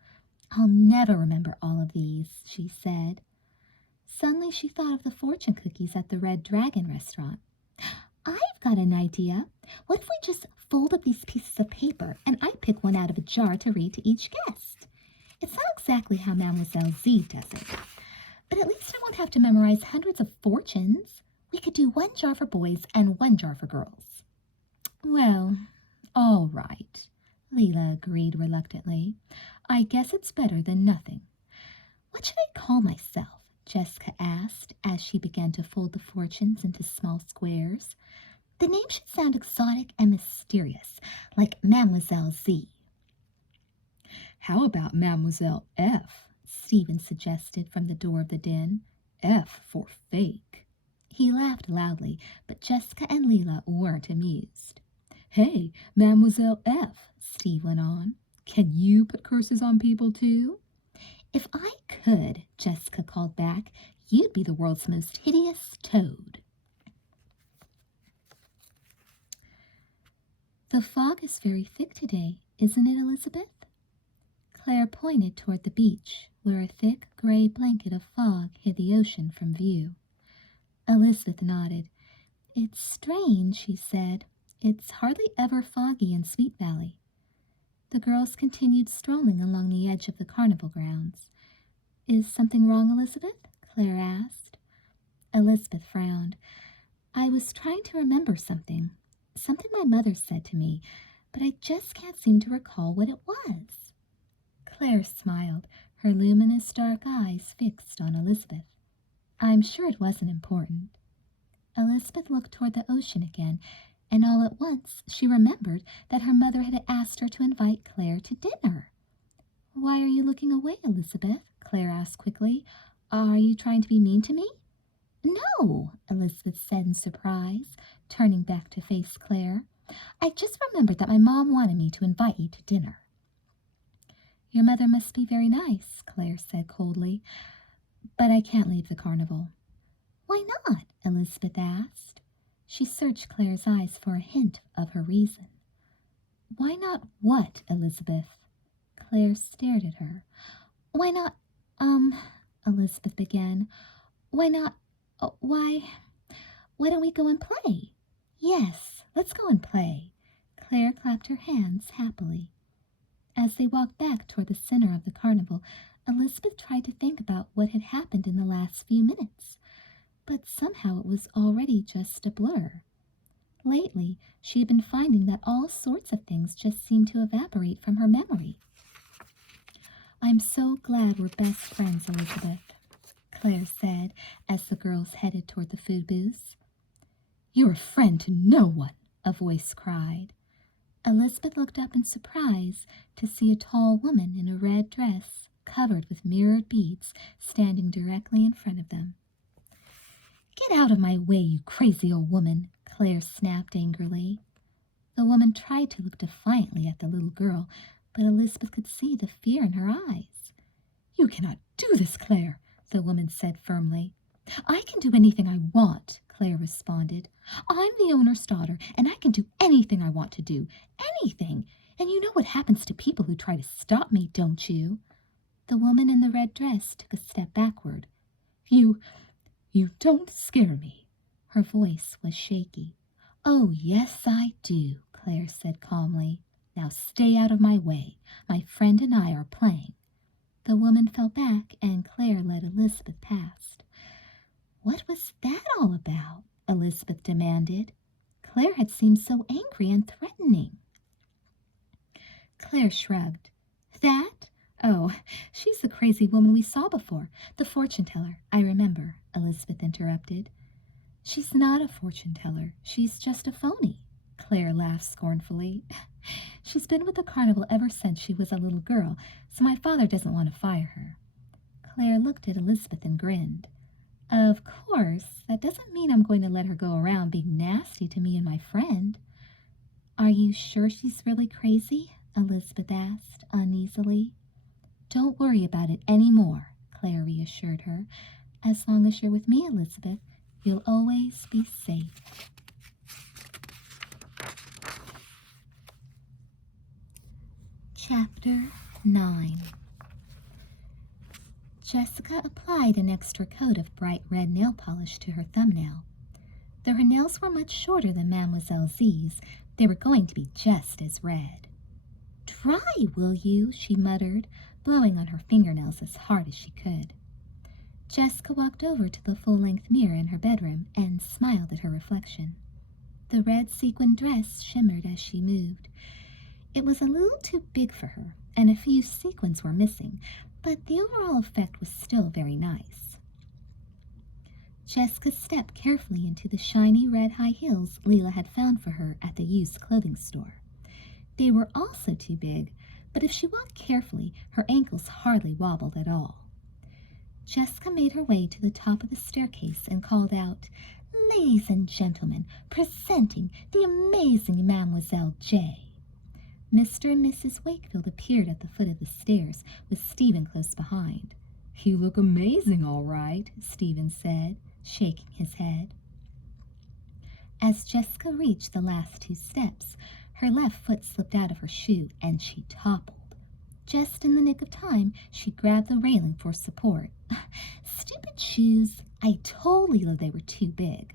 I'll never remember all of these, she said. Suddenly she thought of the fortune cookies at the Red Dragon restaurant. I've got an idea. What if we just fold up these pieces of paper and I pick one out of a jar to read to each guest? It's not exactly how Mademoiselle Z does it, but at least I won't have to memorize hundreds of fortunes. We could do 1 jar for boys and 1 jar for girls. Well, all right, Leela agreed reluctantly. I guess it's better than nothing. What should I call myself? Jessica asked as she began to fold the fortunes into small squares. The name should sound exotic and mysterious, like Mademoiselle Z. How about Mademoiselle F? Stephen suggested from the door of the den. F for fake. He laughed loudly, but Jessica and Leela weren't amused. Hey, Mademoiselle F, Steve went on. Can you put curses on people too? If I could, Jessica called back, you'd be the world's most hideous toad. The fog is very thick today, isn't it, Elizabeth? Claire pointed toward the beach, where a thick gray blanket of fog hid the ocean from view. Elizabeth nodded. It's strange, she said. It's hardly ever foggy in Sweet Valley. The girls continued strolling along the edge of the carnival grounds. Is something wrong, Elizabeth? Claire asked. Elizabeth frowned. I was trying to remember something my mother said to me, but I just can't seem to recall what it was. Claire smiled, her luminous dark eyes fixed on Elizabeth. I'm sure it wasn't important. Elizabeth looked toward the ocean again, and all at once she remembered that her mother had asked her to invite Claire to dinner. Why are you looking away, Elizabeth? Claire asked quickly. Are you trying to be mean to me? No, Elizabeth said in surprise, turning back to face Claire. I just remembered that my mom wanted me to invite you to dinner. Your mother must be very nice, Claire said coldly, but I can't leave the carnival. Why not? Elizabeth asked. She searched Claire's eyes for a hint of her reason. Why not what, Elizabeth? Claire stared at her. Why not, Elizabeth began. Why not, why don't we go and play? Yes, let's go and play. Claire clapped her hands happily. As they walked back toward the center of the carnival, Elizabeth tried to think about what had happened in the last few minutes, but somehow it was already just a blur. Lately, she had been finding that all sorts of things just seemed to evaporate from her memory. I'm so glad we're best friends, Elizabeth, Claire said as the girls headed toward the food booths. You're a friend to no one, a voice cried. Elizabeth looked up in surprise to see a tall woman in a red dress covered with mirrored beads standing directly in front of them. Get out of my way, you crazy old woman, Claire snapped angrily. The woman tried to look defiantly at the little girl, but Elizabeth could see the fear in her eyes. You cannot do this, Claire, the woman said firmly. I can do anything I want, Claire responded. I'm the owner's daughter, and I can do anything I want to do. Anything. And you know what happens to people who try to stop me, don't you? The woman in the red dress took a step backward. You don't scare me. Her voice was shaky. Oh, yes, I do, Claire said calmly. Now stay out of my way. My friend and I are playing. The woman fell back, and Claire led Elizabeth past. What was that all about? Elizabeth demanded. Claire had seemed so angry and threatening. Claire shrugged. That? Oh, she's the crazy woman we saw before. The fortune teller, I remember, Elizabeth interrupted. She's not a fortune teller. She's just a phony. Claire laughed scornfully. She's been with the carnival ever since she was a little girl, so my father doesn't want to fire her. Claire looked at Elizabeth and grinned. Of course, that doesn't mean I'm going to let her go around being nasty to me and my friend. Are you sure she's really crazy? Elizabeth asked uneasily. Don't worry about it any more, Claire reassured her. As long as you're with me, Elizabeth, you'll always be safe. Chapter 9. Jessica applied an extra coat of bright red nail polish to her thumbnail. Though her nails were much shorter than Mademoiselle Z's, they were going to be just as red. Dry, will you? She muttered, blowing on her fingernails as hard as she could. Jessica walked over to the full-length mirror in her bedroom and smiled at her reflection. The red sequin dress shimmered as she moved. It was a little too big for her, and a few sequins were missing, but the overall effect was still very nice. Jessica stepped carefully into the shiny red high heels Leela had found for her at the used clothing store. They were also too big, but if she walked carefully, her ankles hardly wobbled at all. Jessica made her way to the top of the staircase and called out, Ladies and gentlemen, presenting the amazing Mademoiselle J. Mr. and Mrs. Wakefield appeared at the foot of the stairs, with Stephen close behind. You look amazing, all right, Stephen said, shaking his head. As Jessica reached the last 2 steps, her left foot slipped out of her shoe and she toppled. Just in the nick of time, she grabbed the railing for support. Stupid shoes. I told Leela they were too big.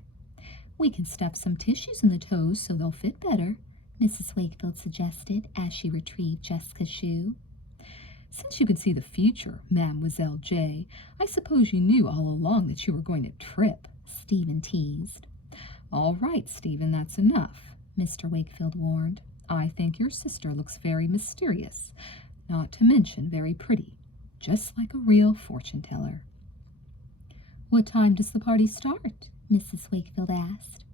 We can stuff some tissues in the toes so they'll fit better, Mrs. Wakefield suggested as she retrieved Jessica's shoe. Since you can see the future, Mademoiselle J, I suppose you knew all along that you were going to trip, Stephen teased. All right, Stephen, that's enough, Mr. Wakefield warned. I think your sister looks very mysterious, not to mention very pretty, just like a real fortune teller. What time does the party start? Mrs. Wakefield asked.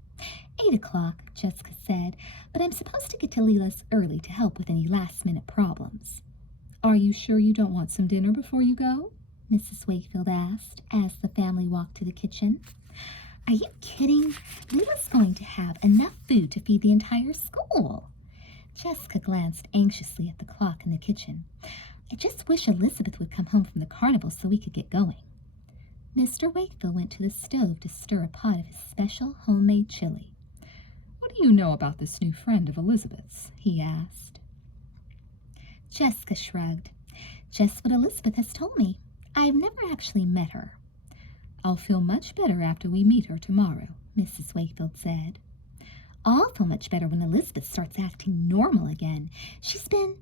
8 o'clock, Jessica said, but I'm supposed to get to Leela's early to help with any last-minute problems. Are you sure you don't want some dinner before you go? Mrs. Wakefield asked as the family walked to the kitchen. Are you kidding? Leela's going to have enough food to feed the entire school. Jessica glanced anxiously at the clock in the kitchen. I just wish Elizabeth would come home from the carnival so we could get going. Mr. Wakefield went to the stove to stir a pot of his special homemade chili. What do you know about this new friend of Elizabeth's? He asked. Jessica shrugged. Just what Elizabeth has told me. I've never actually met her. I'll feel much better after we meet her tomorrow, Mrs. Wakefield said. I'll feel much better when Elizabeth starts acting normal again. She's been...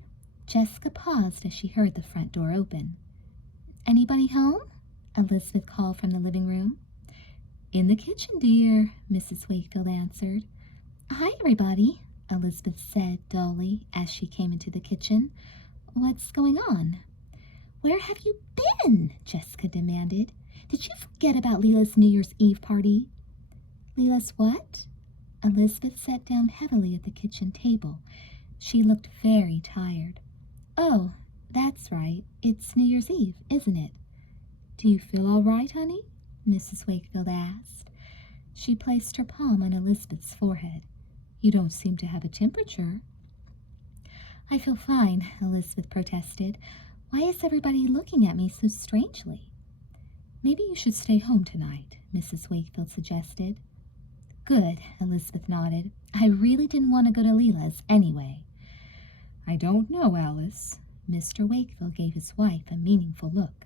Jessica paused as she heard the front door open. Anybody home? Elizabeth called from the living room. In the kitchen, dear, Mrs. Wakefield answered. Hi, everybody, Elizabeth said dully as she came into the kitchen. What's going on? Where have you been? Jessica demanded. Did you forget about Leela's New Year's Eve party? Leela's what? Elizabeth sat down heavily at the kitchen table. She looked very tired. Oh, that's right. It's New Year's Eve, isn't it? Do you feel all right, honey? Mrs. Wakefield asked. She placed her palm on Elizabeth's forehead. You don't seem to have a temperature. I feel fine, Elizabeth protested. Why is everybody looking at me so strangely? Maybe you should stay home tonight, Mrs. Wakefield suggested. Good, Elizabeth nodded. I really didn't want to go to Leela's anyway. I don't know, Alice. Mr. Wakefield gave his wife a meaningful look.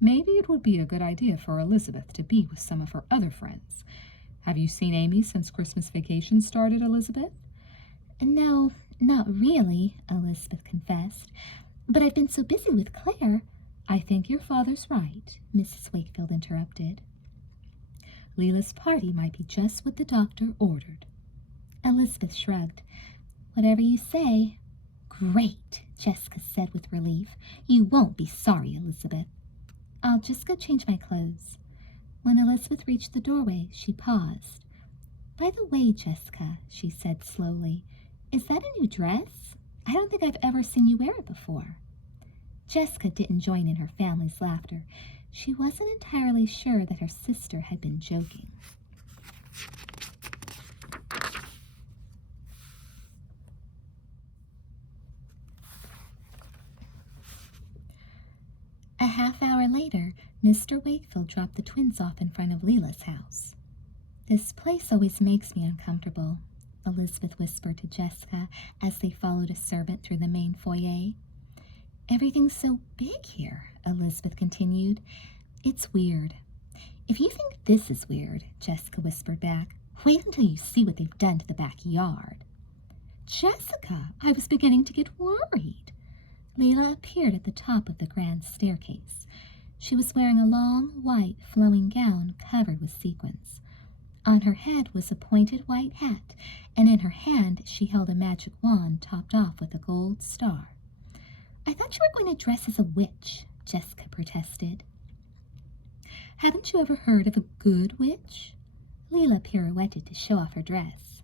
Maybe it would be a good idea for Elizabeth to be with some of her other friends. Have you seen Amy since Christmas vacation started, Elizabeth? No, not really, Elizabeth confessed. But I've been so busy with Claire. I think your father's right, Mrs. Wakefield interrupted. Leela's party might be just what the doctor ordered. Elizabeth shrugged. Whatever you say. Great, Jessica said with relief. You won't be sorry, Elizabeth. I'll just go change my clothes. When Elizabeth reached the doorway, she paused. By the way, Jessica, she said slowly, is that a new dress? I don't think I've ever seen you wear it before. Jessica didn't join in her family's laughter. She wasn't entirely sure that her sister had been joking. A half hour later, Mr. Wakefield dropped the twins off in front of Leela's house. This place always makes me uncomfortable, Elizabeth whispered to Jessica as they followed a servant through the main foyer. Everything's so big here, Elizabeth continued. It's weird. If you think this is weird, Jessica whispered back, wait until you see what they've done to the backyard. Jessica, I was beginning to get worried. Leela appeared at the top of the grand staircase. She was wearing a long, white, flowing gown covered with sequins. On her head was a pointed white hat, and in her hand she held a magic wand topped off with a gold star. I thought you were going to dress as a witch, Jessica protested. Haven't you ever heard of a good witch? Leela pirouetted to show off her dress.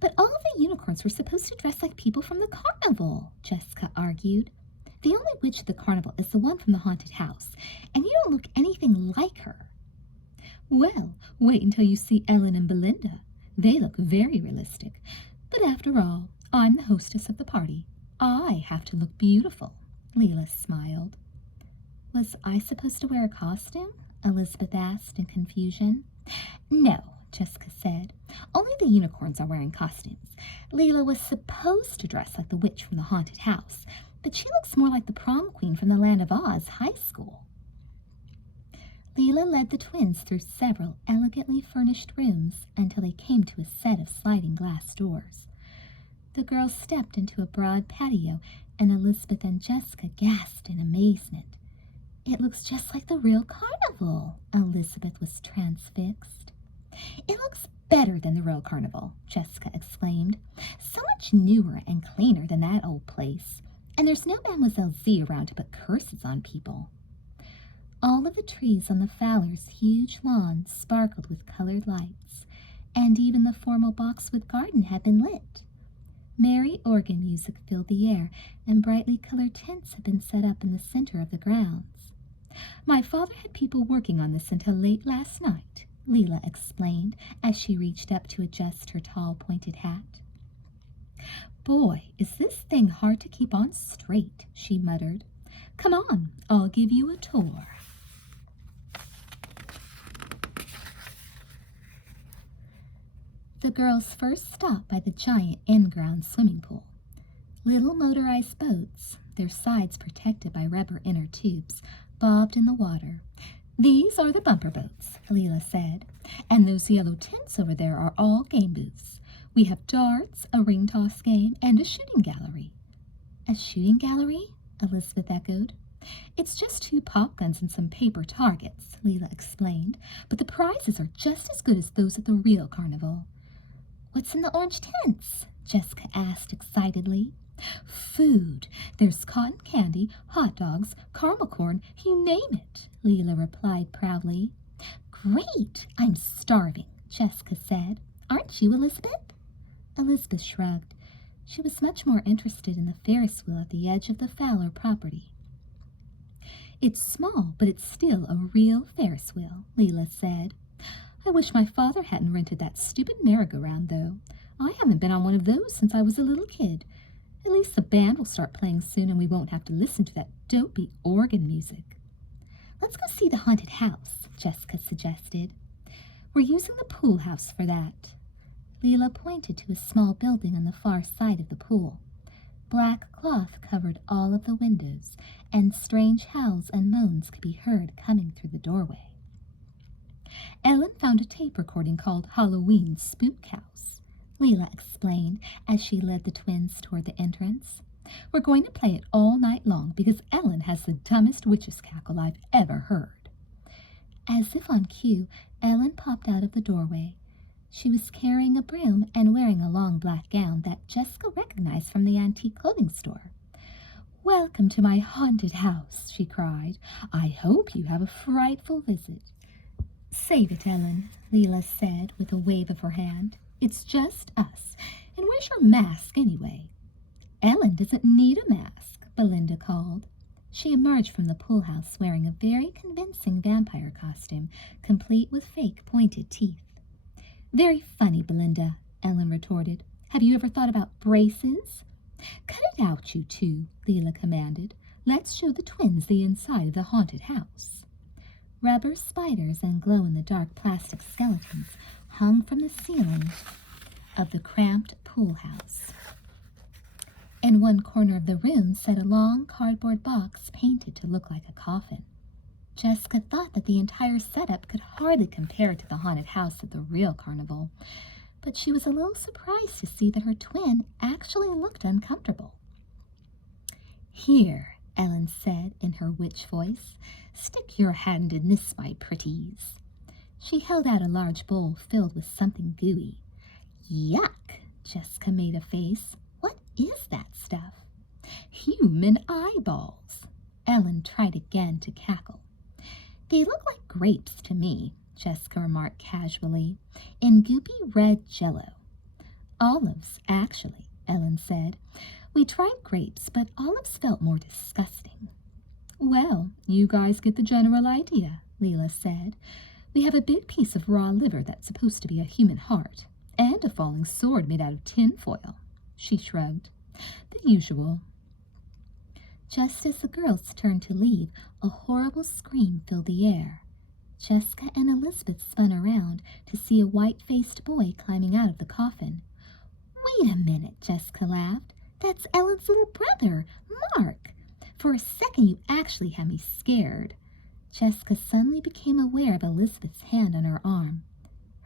But all of the unicorns were supposed to dress like people from the carnival, Jessica argued. The only witch at the carnival is the one from the haunted house, and you don't look anything like her. Well, wait until you see Ellen and Belinda. They look very realistic. But after all, I'm the hostess of the party. I have to look beautiful, Leela smiled. Was I supposed to wear a costume? Elizabeth asked in confusion. No, Jessica said. Only the unicorns are wearing costumes. Leela was supposed to dress like the witch from the haunted house, but she looks more like the prom queen from the Land of Oz high school. Leela led the twins through several elegantly furnished rooms until they came to a set of sliding glass doors. The girls stepped into a broad patio, and Elizabeth and Jessica gasped in amazement. It looks just like the real carnival. Elizabeth was transfixed. It looks better than the real carnival, Jessica exclaimed. So much newer and cleaner than that old place. And there's no Mademoiselle Z around to put curses on people. All of the trees on the Fowlers' huge lawn sparkled with colored lights, and even the formal boxwood garden had been lit. Merry organ music filled the air, and brightly colored tents had been set up in the center of the grounds. My father had people working on this until late last night, Leela explained as she reached up to adjust her tall pointed hat. Boy, is this thing hard to keep on straight, she muttered. Come on, I'll give you a tour. The girls first stopped by the giant in-ground swimming pool. Little motorized boats, their sides protected by rubber inner tubes, bobbed in the water. These are the bumper boats, Leela said, and those yellow tents over there are all game booths. We have darts, a ring toss game, and a shooting gallery. A shooting gallery? Elizabeth echoed. It's just 2 pop guns and some paper targets, Leela explained, but the prizes are just as good as those at the real carnival. What's in the orange tents? Jessica asked excitedly. Food. There's cotton candy, hot dogs, caramel corn, you name it, Leela replied proudly. Great! I'm starving, Jessica said. Aren't you, Elizabeth? Elizabeth shrugged. She was much more interested in the Ferris wheel at the edge of the Fowler property. It's small, but it's still a real Ferris wheel, Leela said. I wish my father hadn't rented that stupid merry-go-round, though. I haven't been on one of those since I was a little kid. At least the band will start playing soon and we won't have to listen to that dopey organ music. Let's go see the haunted house, Jessica suggested. We're using the pool house for that. Leela pointed to a small building on the far side of the pool. Black cloth covered all of the windows, and strange howls and moans could be heard coming through the doorway. Ellen found a tape recording called Halloween Spook House, Leela explained as she led the twins toward the entrance. We're going to play it all night long because Ellen has the dumbest witch's cackle I've ever heard. As if on cue, Ellen popped out of the doorway. She was carrying a broom and wearing a long black gown that Jessica recognized from the antique clothing store. Welcome to my haunted house, she cried. I hope you have a frightful visit. Save it, Ellen, Leela said with a wave of her hand. It's just us. And where's your mask, anyway? Ellen doesn't need a mask, Belinda called. She emerged from the pool house wearing a very convincing vampire costume, complete with fake pointed teeth. Very funny, Belinda, Ellen retorted. Have you ever thought about braces? Cut it out, you two, Leela commanded. Let's show the twins the inside of the haunted house. Rubber spiders and glow-in-the-dark plastic skeletons hung from the ceiling of the cramped pool house. In one corner of the room sat a long cardboard box painted to look like a coffin. Jessica thought that the entire setup could hardly compare to the haunted house at the real carnival, but she was a little surprised to see that her twin actually looked uncomfortable. Here, Ellen said in her witch voice, stick your hand in this, my pretties. She held out a large bowl filled with something gooey. Yuck, Jessica made a face. What is that stuff? Human eyeballs. Ellen tried again to cackle. They look like grapes to me, Jessica remarked casually, in goopy red jello. Olives, actually, Ellen said. We tried grapes, but olives felt more disgusting. Well, you guys get the general idea, Leela said. We have a big piece of raw liver that's supposed to be a human heart, and a falling sword made out of tin foil. She shrugged. The usual. Just as the girls turned to leave, a horrible scream filled the air. Jessica and Elizabeth spun around to see a white-faced boy climbing out of the coffin. Wait a minute, Jessica laughed. That's Ellen's little brother, Mark. For a second you actually had me scared. Jessica suddenly became aware of Elizabeth's hand on her arm.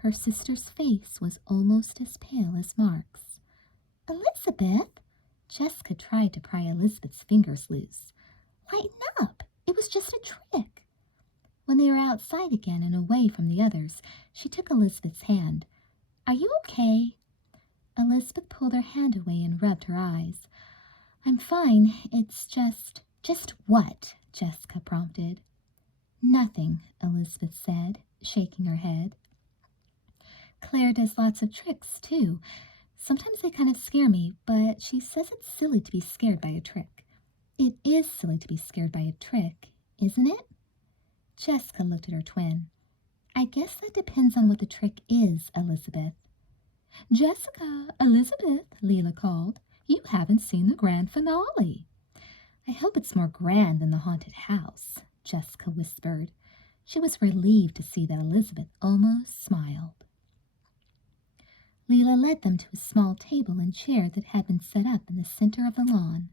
Her sister's face was almost as pale as Mark's. Elizabeth? Jessica tried to pry Elizabeth's fingers loose. Lighten up. It was just a trick. When they were outside again and away from the others, she took Elizabeth's hand. Are you okay? Elizabeth pulled her hand away and rubbed her eyes. I'm fine. It's just... Just what? Jessica prompted. Nothing, Elizabeth said, shaking her head. Claire does lots of tricks, too. Sometimes they kind of scare me, but she says it's silly to be scared by a trick. It is silly to be scared by a trick, isn't it? Jessica looked at her twin. I guess that depends on what the trick is, Elizabeth. Jessica, Elizabeth, Leela called. You haven't seen the grand finale. I hope it's more grand than the haunted house, Jessica whispered. She was relieved to see that Elizabeth almost smiled. Leela led them to a small table and chair that had been set up in the center of the lawn.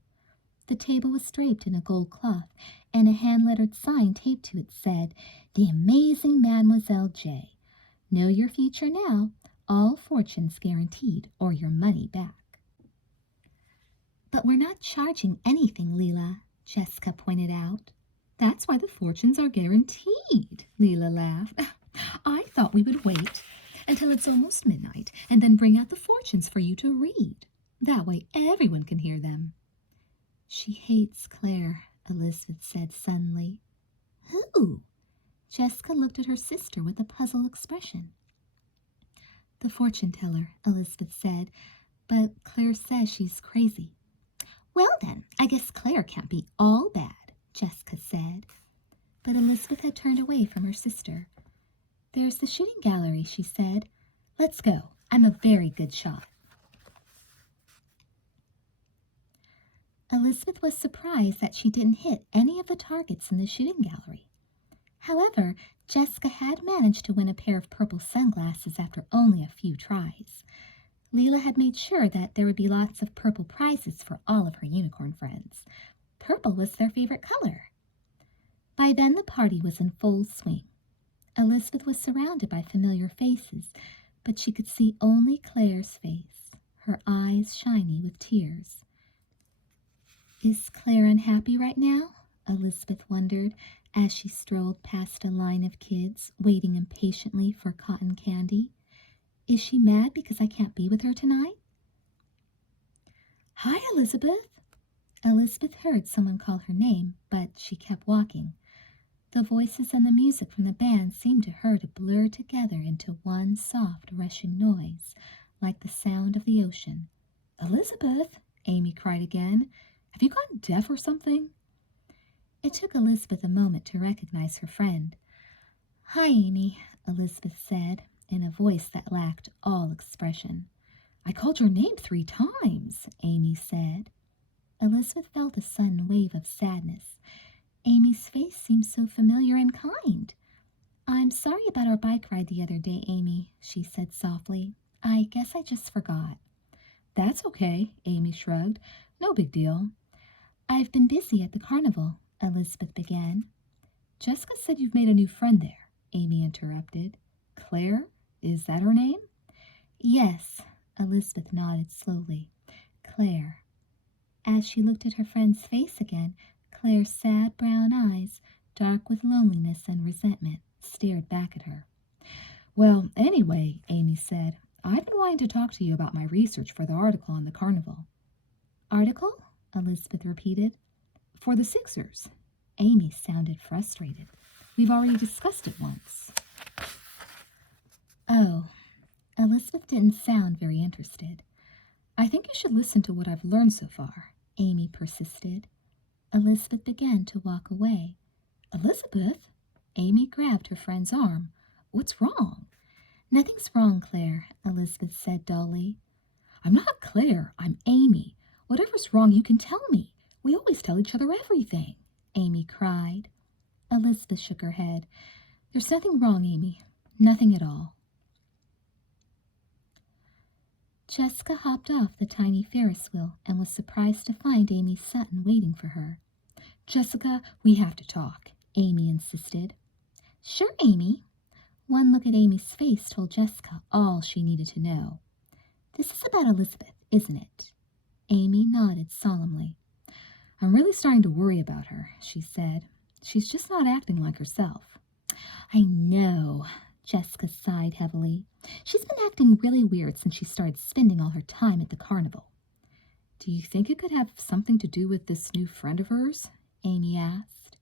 The table was draped in a gold cloth, and a hand-lettered sign taped to it said, "The Amazing Mademoiselle J. Know your future now. All fortunes guaranteed, or your money back." But we're not charging anything, Leela, Jessica pointed out. That's why the fortunes are guaranteed, Leela laughed. I thought we would wait until it's almost midnight and then bring out the fortunes for you to read. That way everyone can hear them. She hates Claire, Elizabeth said suddenly. Who? Jessica looked at her sister with a puzzled expression. The fortune teller, Elizabeth said, but Claire says she's crazy. Well then, I guess Claire can't be all bad, Jessica said. But Elizabeth had turned away from her sister. There's the shooting gallery, she said. Let's go. I'm a very good shot. Elizabeth was surprised that she didn't hit any of the targets in the shooting gallery. However, Jessica had managed to win a pair of purple sunglasses after only a few tries. Leela had made sure that there would be lots of purple prizes for all of her unicorn friends. Purple was their favorite color. By then the party was in full swing. Elizabeth was surrounded by familiar faces, but she could see only Claire's face, her eyes shiny with tears. Is Claire unhappy right now? Elizabeth wondered as she strolled past a line of kids waiting impatiently for cotton candy. Is she mad because I can't be with her tonight? Hi, Elizabeth. Elizabeth heard someone call her name, but she kept walking. The voices and the music from the band seemed to her to blur together into one soft, rushing noise, like the sound of the ocean. Elizabeth, Amy cried again. Have you gone deaf or something? It took Elizabeth a moment to recognize her friend. Hi, Amy, Elizabeth said, in a voice that lacked all expression. I called your name 3 times, Amy said. Elizabeth felt a sudden wave of sadness. Amy's face seemed so familiar and kind. I'm sorry about our bike ride the other day, Amy, she said softly. I guess I just forgot. That's okay, Amy shrugged. No big deal. I've been busy at the carnival, Elizabeth began. Jessica said you've made a new friend there, Amy interrupted. Claire? Is that her name? Yes, Elizabeth nodded slowly. Claire. As she looked at her friend's face again, Claire's sad brown eyes, dark with loneliness and resentment, stared back at her. Well, anyway, Amy said, I've been wanting to talk to you about my research for the article on the carnival. Article? Elizabeth repeated. For the Sixers. Amy sounded frustrated. We've already discussed it once. Oh, Elizabeth didn't sound very interested. I think you should listen to what I've learned so far, Amy persisted. Elizabeth began to walk away. Elizabeth? Amy grabbed her friend's arm. What's wrong? Nothing's wrong, Claire, Elizabeth said dully. I'm not Claire, I'm Amy. Whatever's wrong, you can tell me. We always tell each other everything, Amy cried. Elizabeth shook her head. There's nothing wrong, Amy. Nothing at all. Jessica hopped off the tiny Ferris wheel and was surprised to find Amy Sutton waiting for her. Jessica, we have to talk, Amy insisted. Sure, Amy. One look at Amy's face told Jessica all she needed to know. This is about Elizabeth, isn't it? Amy nodded solemnly. I'm really starting to worry about her, she said. She's just not acting like herself. I know, Jessica sighed heavily. She's been acting really weird since she started spending all her time at the carnival. Do you think it could have something to do with this new friend of hers? Amy asked.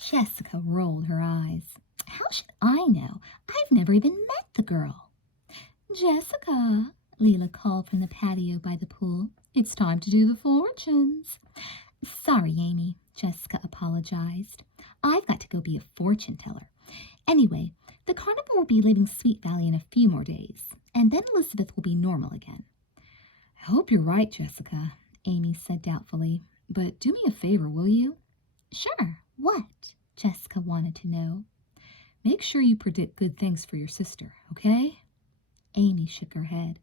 Jessica rolled her eyes. How should I know? I've never even met the girl. Jessica, Leela called from the patio by the pool. It's time to do the fortunes. Sorry, Amy, Jessica apologized. I've got to go be a fortune teller. Anyway, The carnival will be leaving Sweet Valley in a few more days, and then Elizabeth will be normal again. I hope you're right, Jessica, Amy said doubtfully. But do me a favor, will you? Sure, what? Jessica wanted to know. Make sure you predict good things for your sister, okay? Amy shook her head.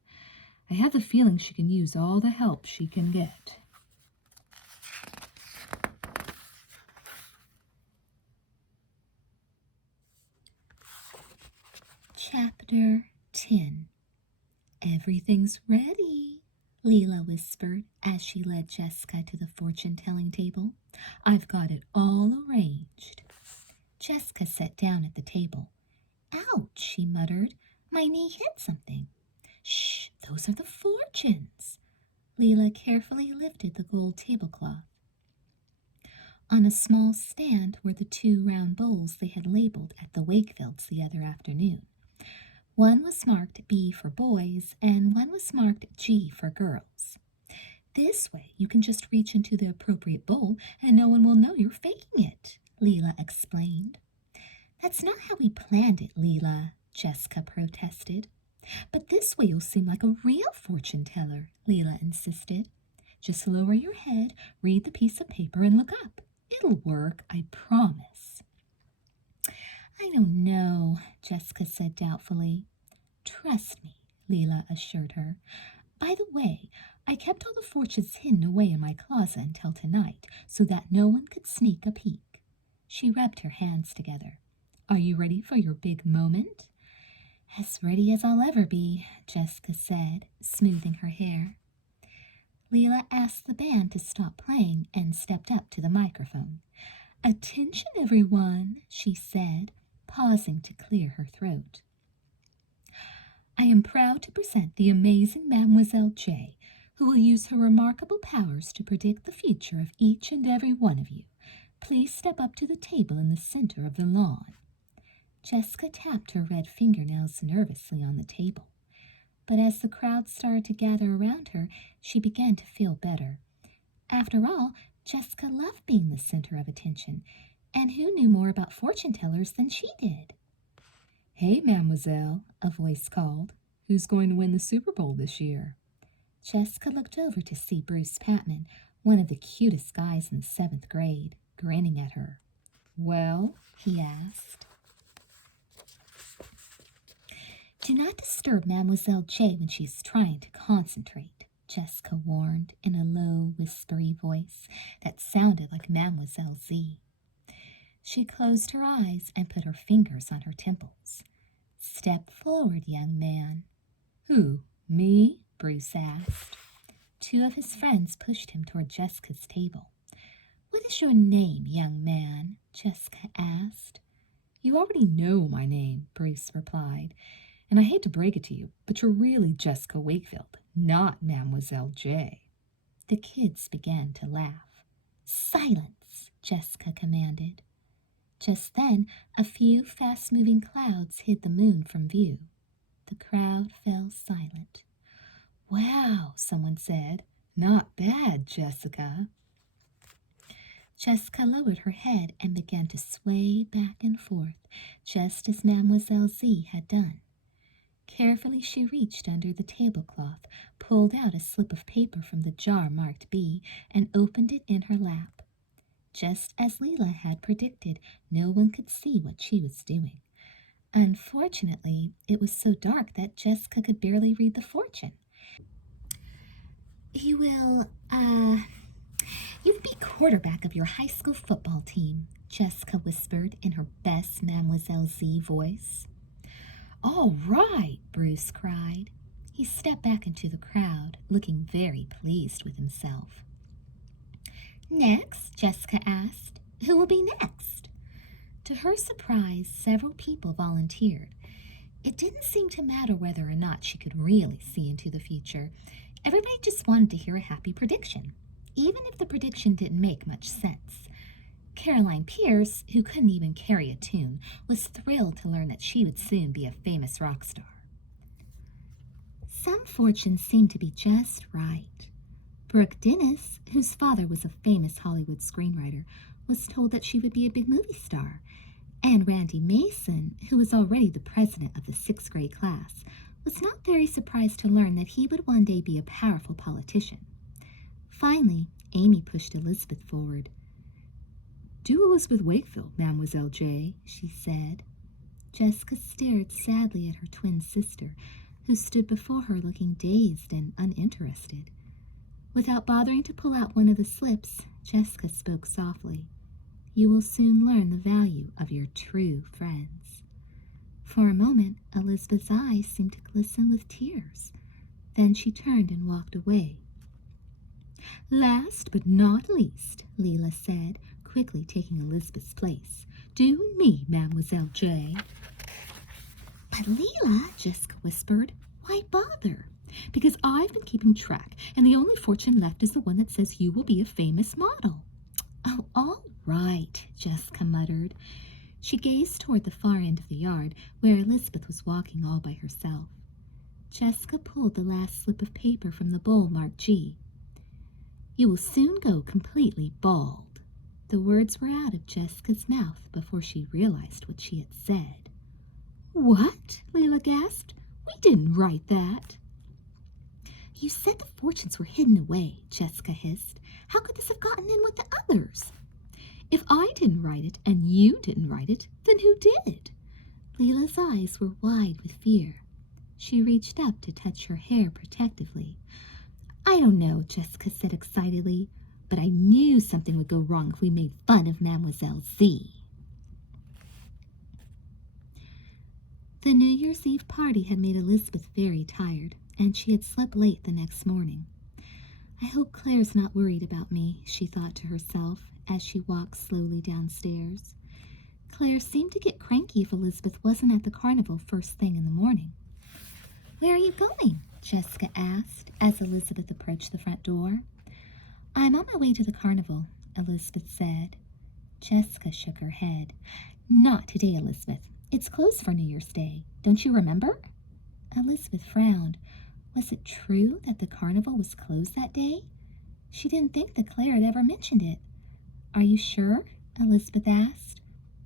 I have the feeling she can use all the help she can get. Chapter 10. Everything's ready, Leela whispered as she led Jessica to the fortune-telling table. I've got it all arranged. Jessica sat down at the table. Ouch, she muttered. My knee hit something. Shh, those are the fortunes. Leela carefully lifted the gold tablecloth. On a small stand were the 2 round bowls they had labeled at the Wakefields the other afternoon. One was marked B for boys, and one was marked G for girls. This way you can just reach into the appropriate bowl and no one will know you're faking it, Leela explained. That's not how we planned it, Leela, Jessica protested. But this way you'll seem like a real fortune teller, Leela insisted. Just lower your head, read the piece of paper, and look up. It'll work, I promise. I don't know, Jessica said doubtfully. Trust me, Leela assured her. By the way, I kept all the fortunes hidden away in my closet until tonight so that no one could sneak a peek. She rubbed her hands together. Are you ready for your big moment? As ready as I'll ever be, Jessica said, smoothing her hair. Leela asked the band to stop playing and stepped up to the microphone. Attention, everyone, she said, pausing to clear her throat. I am proud to present the amazing Mademoiselle J, who will use her remarkable powers to predict the future of each and every one of you. Please step up to the table in the center of the lawn. Jessica tapped her red fingernails nervously on the table. But as the crowd started to gather around her, she began to feel better. After all, Jessica loved being the center of attention, and who knew more about fortune tellers than she did? Hey, Mademoiselle, a voice called. Who's going to win the Super Bowl this year? Jessica looked over to see Bruce Patman, one of the cutest guys in the 7th grade, grinning at her. Well, he asked. Do not disturb Mademoiselle J when she's trying to concentrate, Jessica warned in a low, whispery voice that sounded like Mademoiselle Z. She closed her eyes and put her fingers on her temples. Step forward, young man. Who, me? Bruce asked. 2 of his friends pushed him toward Jessica's table. What is your name, young man? Jessica asked. You already know my name, Bruce replied. And I hate to break it to you, but you're really Jessica Wakefield, not Mademoiselle J. The kids began to laugh. Silence, Jessica commanded. Just then, a few fast-moving clouds hid the moon from view. The crowd fell silent. Wow, someone said. Not bad, Jessica. Jessica lowered her head and began to sway back and forth, just as Mademoiselle Z had done. Carefully she reached under the tablecloth, pulled out a slip of paper from the jar marked B, and opened it in her lap. Just as Leela had predicted, no one could see what she was doing. Unfortunately, it was so dark that Jessica could barely read the fortune. You'd be quarterback of your high school football team, Jessica whispered in her best Mademoiselle Z voice. All right, Bruce cried. He stepped back into the crowd, looking very pleased with himself. Next, Jessica asked, who will be next? To her surprise, several people volunteered. It didn't seem to matter whether or not she could really see into the future. Everybody just wanted to hear a happy prediction, even if the prediction didn't make much sense. Caroline Pierce, who couldn't even carry a tune, was thrilled to learn that she would soon be a famous rock star. Some fortunes seemed to be just right. Brooke Dennis, whose father was a famous Hollywood screenwriter, was told that she would be a big movie star. And Randy Mason, who was already the president of the sixth grade class, was not very surprised to learn that he would one day be a powerful politician. Finally, Amy pushed Elizabeth forward. "Do Elizabeth Wakefield, Mademoiselle J," she said. Jessica stared sadly at her twin sister, who stood before her looking dazed and uninterested. Without bothering to pull out one of the slips, Jessica spoke softly. "You will soon learn the value of your true friends." For a moment, Elizabeth's eyes seemed to glisten with tears. Then she turned and walked away. "Last but not least," Leela said, quickly taking Elizabeth's place. "Do me, Mademoiselle J." "But Leela," Jessica whispered, "why bother?" "Because I've been keeping track, and the only fortune left is the one that says you will be a famous model." "Oh, all right," Jessica muttered. She gazed toward the far end of the yard, where Elizabeth was walking all by herself. Jessica pulled the last slip of paper from the bowl marked G. "You will soon go completely bald." The words were out of Jessica's mouth before she realized what she had said. "What?" Leela gasped. "We didn't write that." "You said the fortunes were hidden away," Jessica hissed. "How could this have gotten in with the others?" "If I didn't write it and you didn't write it, then who did?" Leela's eyes were wide with fear. She reached up to touch her hair protectively. "I don't know," Jessica said excitedly, "but I knew something would go wrong if we made fun of Mademoiselle Z." The New Year's Eve party had made Elizabeth very tired, and she had slept late the next morning. "I hope Claire's not worried about me," she thought to herself as she walked slowly downstairs. Claire seemed to get cranky if Elizabeth wasn't at the carnival first thing in the morning. "Where are you going?" Jessica asked as Elizabeth approached the front door. "I'm on my way to the carnival," Elizabeth said. Jessica shook her head. "Not today, Elizabeth. It's closed for New Year's Day. Don't you remember?" Elizabeth frowned. Was it true that the carnival was closed that day? She didn't think that Claire had ever mentioned it. "Are you sure?" Elizabeth asked.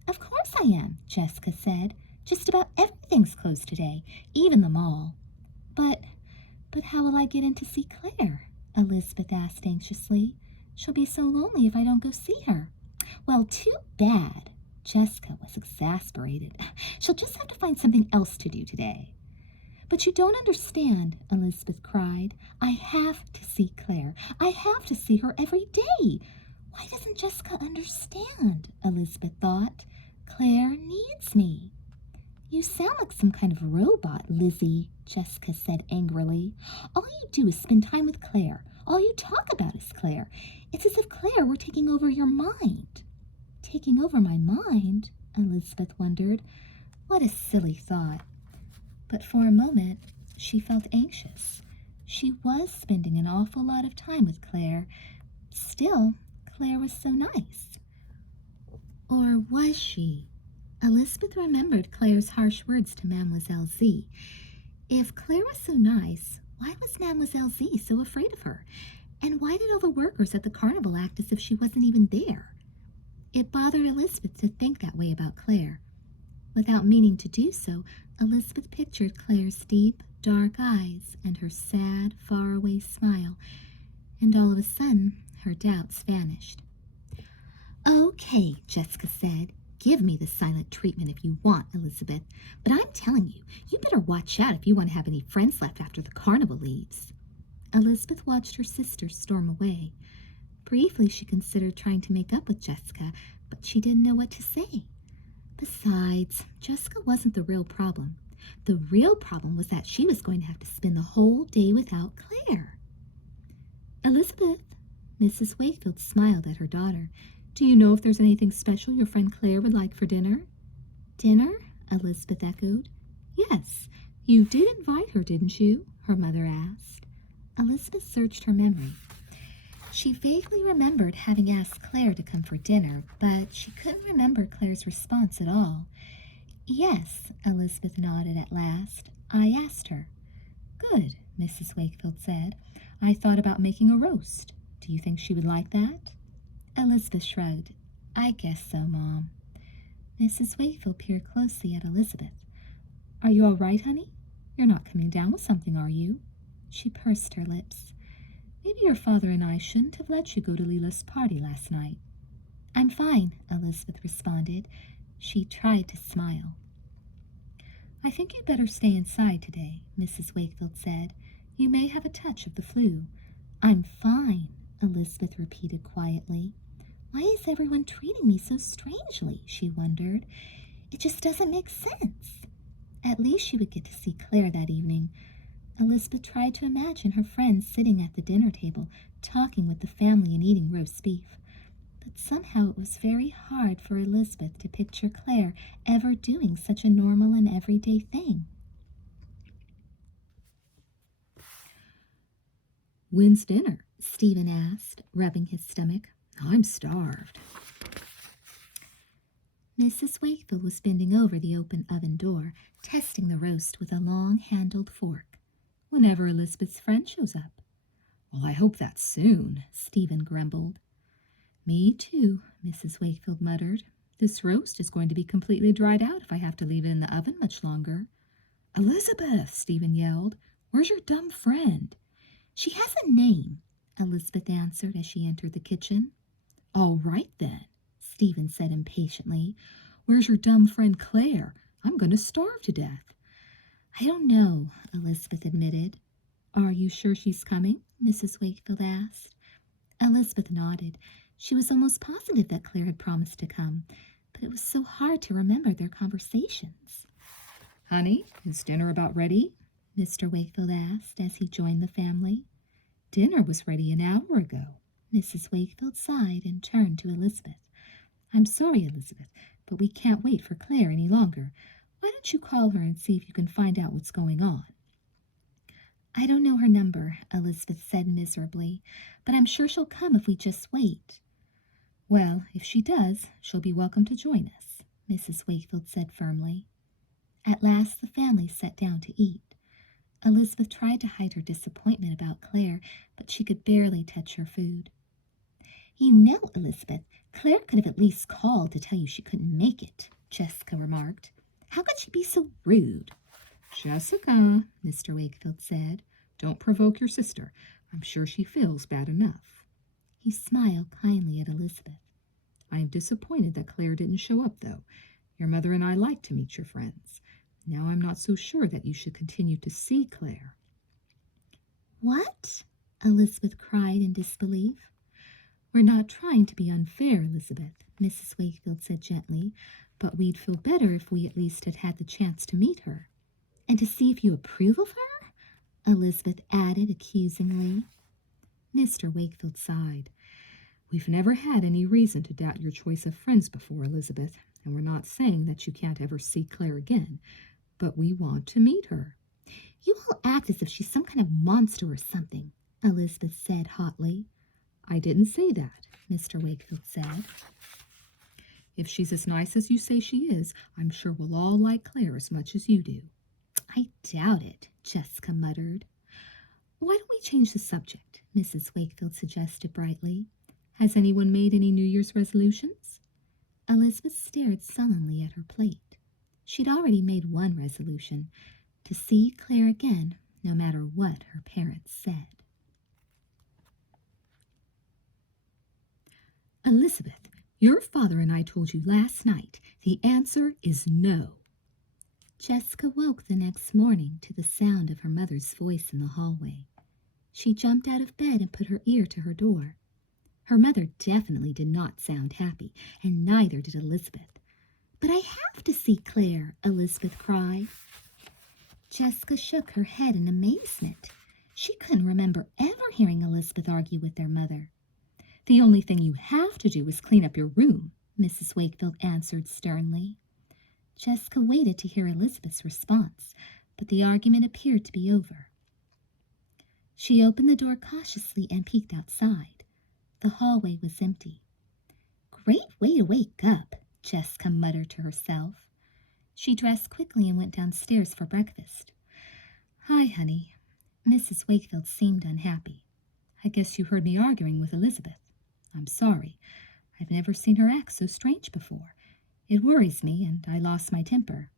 "Of course I am," Jessica said. "Just about everything's closed today, even the mall." But how will I get in to see Claire?" Elizabeth asked anxiously. "She'll be so lonely if I don't go see her." "Well, too bad." Jessica was exasperated. "She'll just have to find something else to do today." "But you don't understand," Elizabeth cried. "I have to see Claire. I have to see her every day." Why doesn't Jessica understand? Elizabeth thought. Claire needs me. "You sound like some kind of robot, Lizzie," Jessica said angrily. "All you do is spend time with Claire. All you talk about is Claire. It's as if Claire were taking over your mind." "Taking over my mind?" Elizabeth wondered. What a silly thought. But for a moment, she felt anxious. She was spending an awful lot of time with Claire. Still, Claire was so nice. Or was she? Elizabeth remembered Claire's harsh words to Mademoiselle Z. If Claire was so nice, why was Mademoiselle Z so afraid of her? And why did all the workers at the carnival act as if she wasn't even there? It bothered Elizabeth to think that way about Claire. Without meaning to do so, Elizabeth pictured Claire's deep, dark eyes and her sad, faraway smile, and all of a sudden, her doubts vanished. "Okay," Jessica said. "Give me the silent treatment if you want, Elizabeth. But I'm telling you, you better watch out if you want to have any friends left after the carnival leaves." Elizabeth watched her sister storm away. Briefly, she considered trying to make up with Jessica, but she didn't know what to say. Besides, Jessica wasn't the real problem. The real problem was that she was going to have to spend the whole day without Claire. "Elizabeth," Mrs. Wakefield smiled at her daughter. "Do you know if there's anything special your friend Claire would like for dinner?" "Dinner?" Elizabeth echoed. "Yes. You did invite her, didn't you?" her mother asked. Elizabeth searched her memory. She vaguely remembered having asked Claire to come for dinner, but she couldn't remember Claire's response at all. "Yes," Elizabeth nodded at last. "I asked her." "Good," Mrs. Wakefield said. "I thought about making a roast. Do you think she would like that?" Elizabeth shrugged. "I guess so, Mom." Mrs. Wakefield peered closely at Elizabeth. Are you all right, honey? You're not coming down with something, are you? She pursed her lips. Maybe your father and I shouldn't have let you go to Leela's party last night. I'm fine, Elizabeth responded. She tried to smile. I think you'd better stay inside today, Mrs. Wakefield said. You may have a touch of the flu. I'm fine, Elizabeth repeated quietly. Why is everyone treating me so strangely? She wondered. It just doesn't make sense. At least she would get to see Claire that evening. Elizabeth tried to imagine her friends sitting at the dinner table, talking with the family and eating roast beef. But somehow it was very hard for Elizabeth to picture Claire ever doing such a normal and everyday thing. When's dinner? Stephen asked, rubbing his stomach. I'm starved. Mrs. Wakefield was bending over the open oven door, testing the roast with a long-handled fork. Whenever Elizabeth's friend shows up. Well, I hope that's soon, Stephen grumbled. Me too, Mrs. Wakefield muttered. This roast is going to be completely dried out if I have to leave it in the oven much longer. Elizabeth, Stephen yelled. Where's your dumb friend? She has a name, Elizabeth answered as she entered the kitchen. All right, then, Stephen said impatiently. Where's your dumb friend Claire? I'm going to starve to death. I don't know, Elizabeth admitted. Are you sure she's coming? Mrs. Wakefield asked. Elizabeth nodded. She was almost positive that Claire had promised to come, but it was so hard to remember their conversations. Honey, is dinner about ready? Mr. Wakefield asked as he joined the family. Dinner was ready an hour ago. Mrs. Wakefield sighed and turned to Elizabeth. I'm sorry, Elizabeth, but we can't wait for Claire any longer. Why don't you call her and see if you can find out what's going on? I don't know her number, Elizabeth said miserably, but I'm sure she'll come if we just wait. Well, if she does, she'll be welcome to join us, Mrs. Wakefield said firmly. At last the family sat down to eat. Elizabeth tried to hide her disappointment about Claire, but she could barely touch her food. You know, Elizabeth, Claire could have at least called to tell you she couldn't make it, Jessica remarked. How could she be so rude? Jessica, Mr. Wakefield said, don't provoke your sister. I'm sure she feels bad enough. He smiled kindly at Elizabeth. I am disappointed that Claire didn't show up, though. Your mother and I like to meet your friends. Now I'm not so sure that you should continue to see Claire. What? Elizabeth cried in disbelief. We're not trying to be unfair, Elizabeth, Mrs. Wakefield said gently, but we'd feel better if we at least had had the chance to meet her. And to see if you approve of her? Elizabeth added accusingly. Mr. Wakefield sighed. We've never had any reason to doubt your choice of friends before, Elizabeth, and we're not saying that you can't ever see Claire again, but we want to meet her. You all act as if she's some kind of monster or something, Elizabeth said hotly. I didn't say that, Mr. Wakefield said. If she's as nice as you say she is, I'm sure we'll all like Claire as much as you do. I doubt it, Jessica muttered. Why don't we change the subject? Mrs. Wakefield suggested brightly. Has anyone made any New Year's resolutions? Elizabeth stared sullenly at her plate. She'd already made one resolution, to see Claire again, no matter what her parents said. Elizabeth, your father and I told you last night. The answer is no. Jessica woke the next morning to the sound of her mother's voice in the hallway. She jumped out of bed and put her ear to her door. Her mother definitely did not sound happy, and neither did Elizabeth. But I have to see Claire, Elizabeth cried. Jessica shook her head in amazement. She couldn't remember ever hearing Elizabeth argue with their mother. The only thing you have to do is clean up your room, Mrs. Wakefield answered sternly. Jessica waited to hear Elizabeth's response, but the argument appeared to be over. She opened the door cautiously and peeked outside. The hallway was empty. Great way to wake up, Jessica muttered to herself. She dressed quickly and went downstairs for breakfast. Hi, honey. Mrs. Wakefield seemed unhappy. I guess you heard me arguing with Elizabeth. I'm sorry. I've never seen her act so strange before. It worries me, and I lost my temper.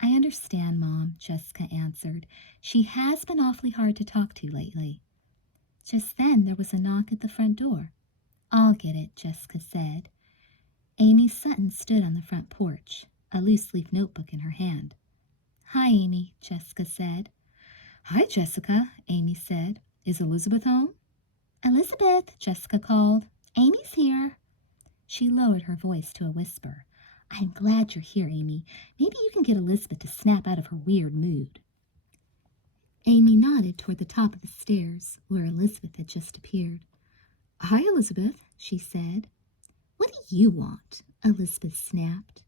I understand, Mom, Jessica answered. She has been awfully hard to talk to lately. Just then there was a knock at the front door. I'll get it, Jessica said. Amy Sutton stood on the front porch, a loose-leaf notebook in her hand. Hi, Amy, Jessica said. Hi, Jessica, Amy said. Is Elizabeth home? Elizabeth, Jessica called. Amy's here. She lowered her voice to a whisper. I'm glad you're here, Amy. Maybe you can get Elizabeth to snap out of her weird mood. Amy nodded toward the top of the stairs, where Elizabeth had just appeared. Hi, Elizabeth, she said. What do you want? Elizabeth snapped.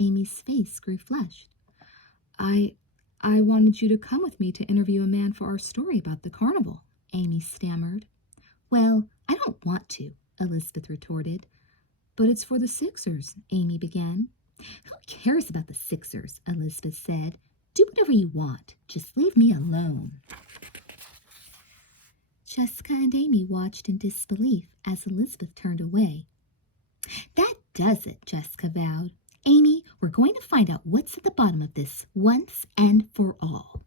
Amy's face grew flushed. I wanted you to come with me to interview a man for our story about the carnival, Amy stammered. Well, I don't want to, Elizabeth retorted. But it's for the Sixers, Amy began. Who cares about the Sixers? Elizabeth said. Do whatever you want. Just leave me alone. Jessica and Amy watched in disbelief as Elizabeth turned away. That does it, Jessica vowed. Amy, we're going to find out what's at the bottom of this once and for all.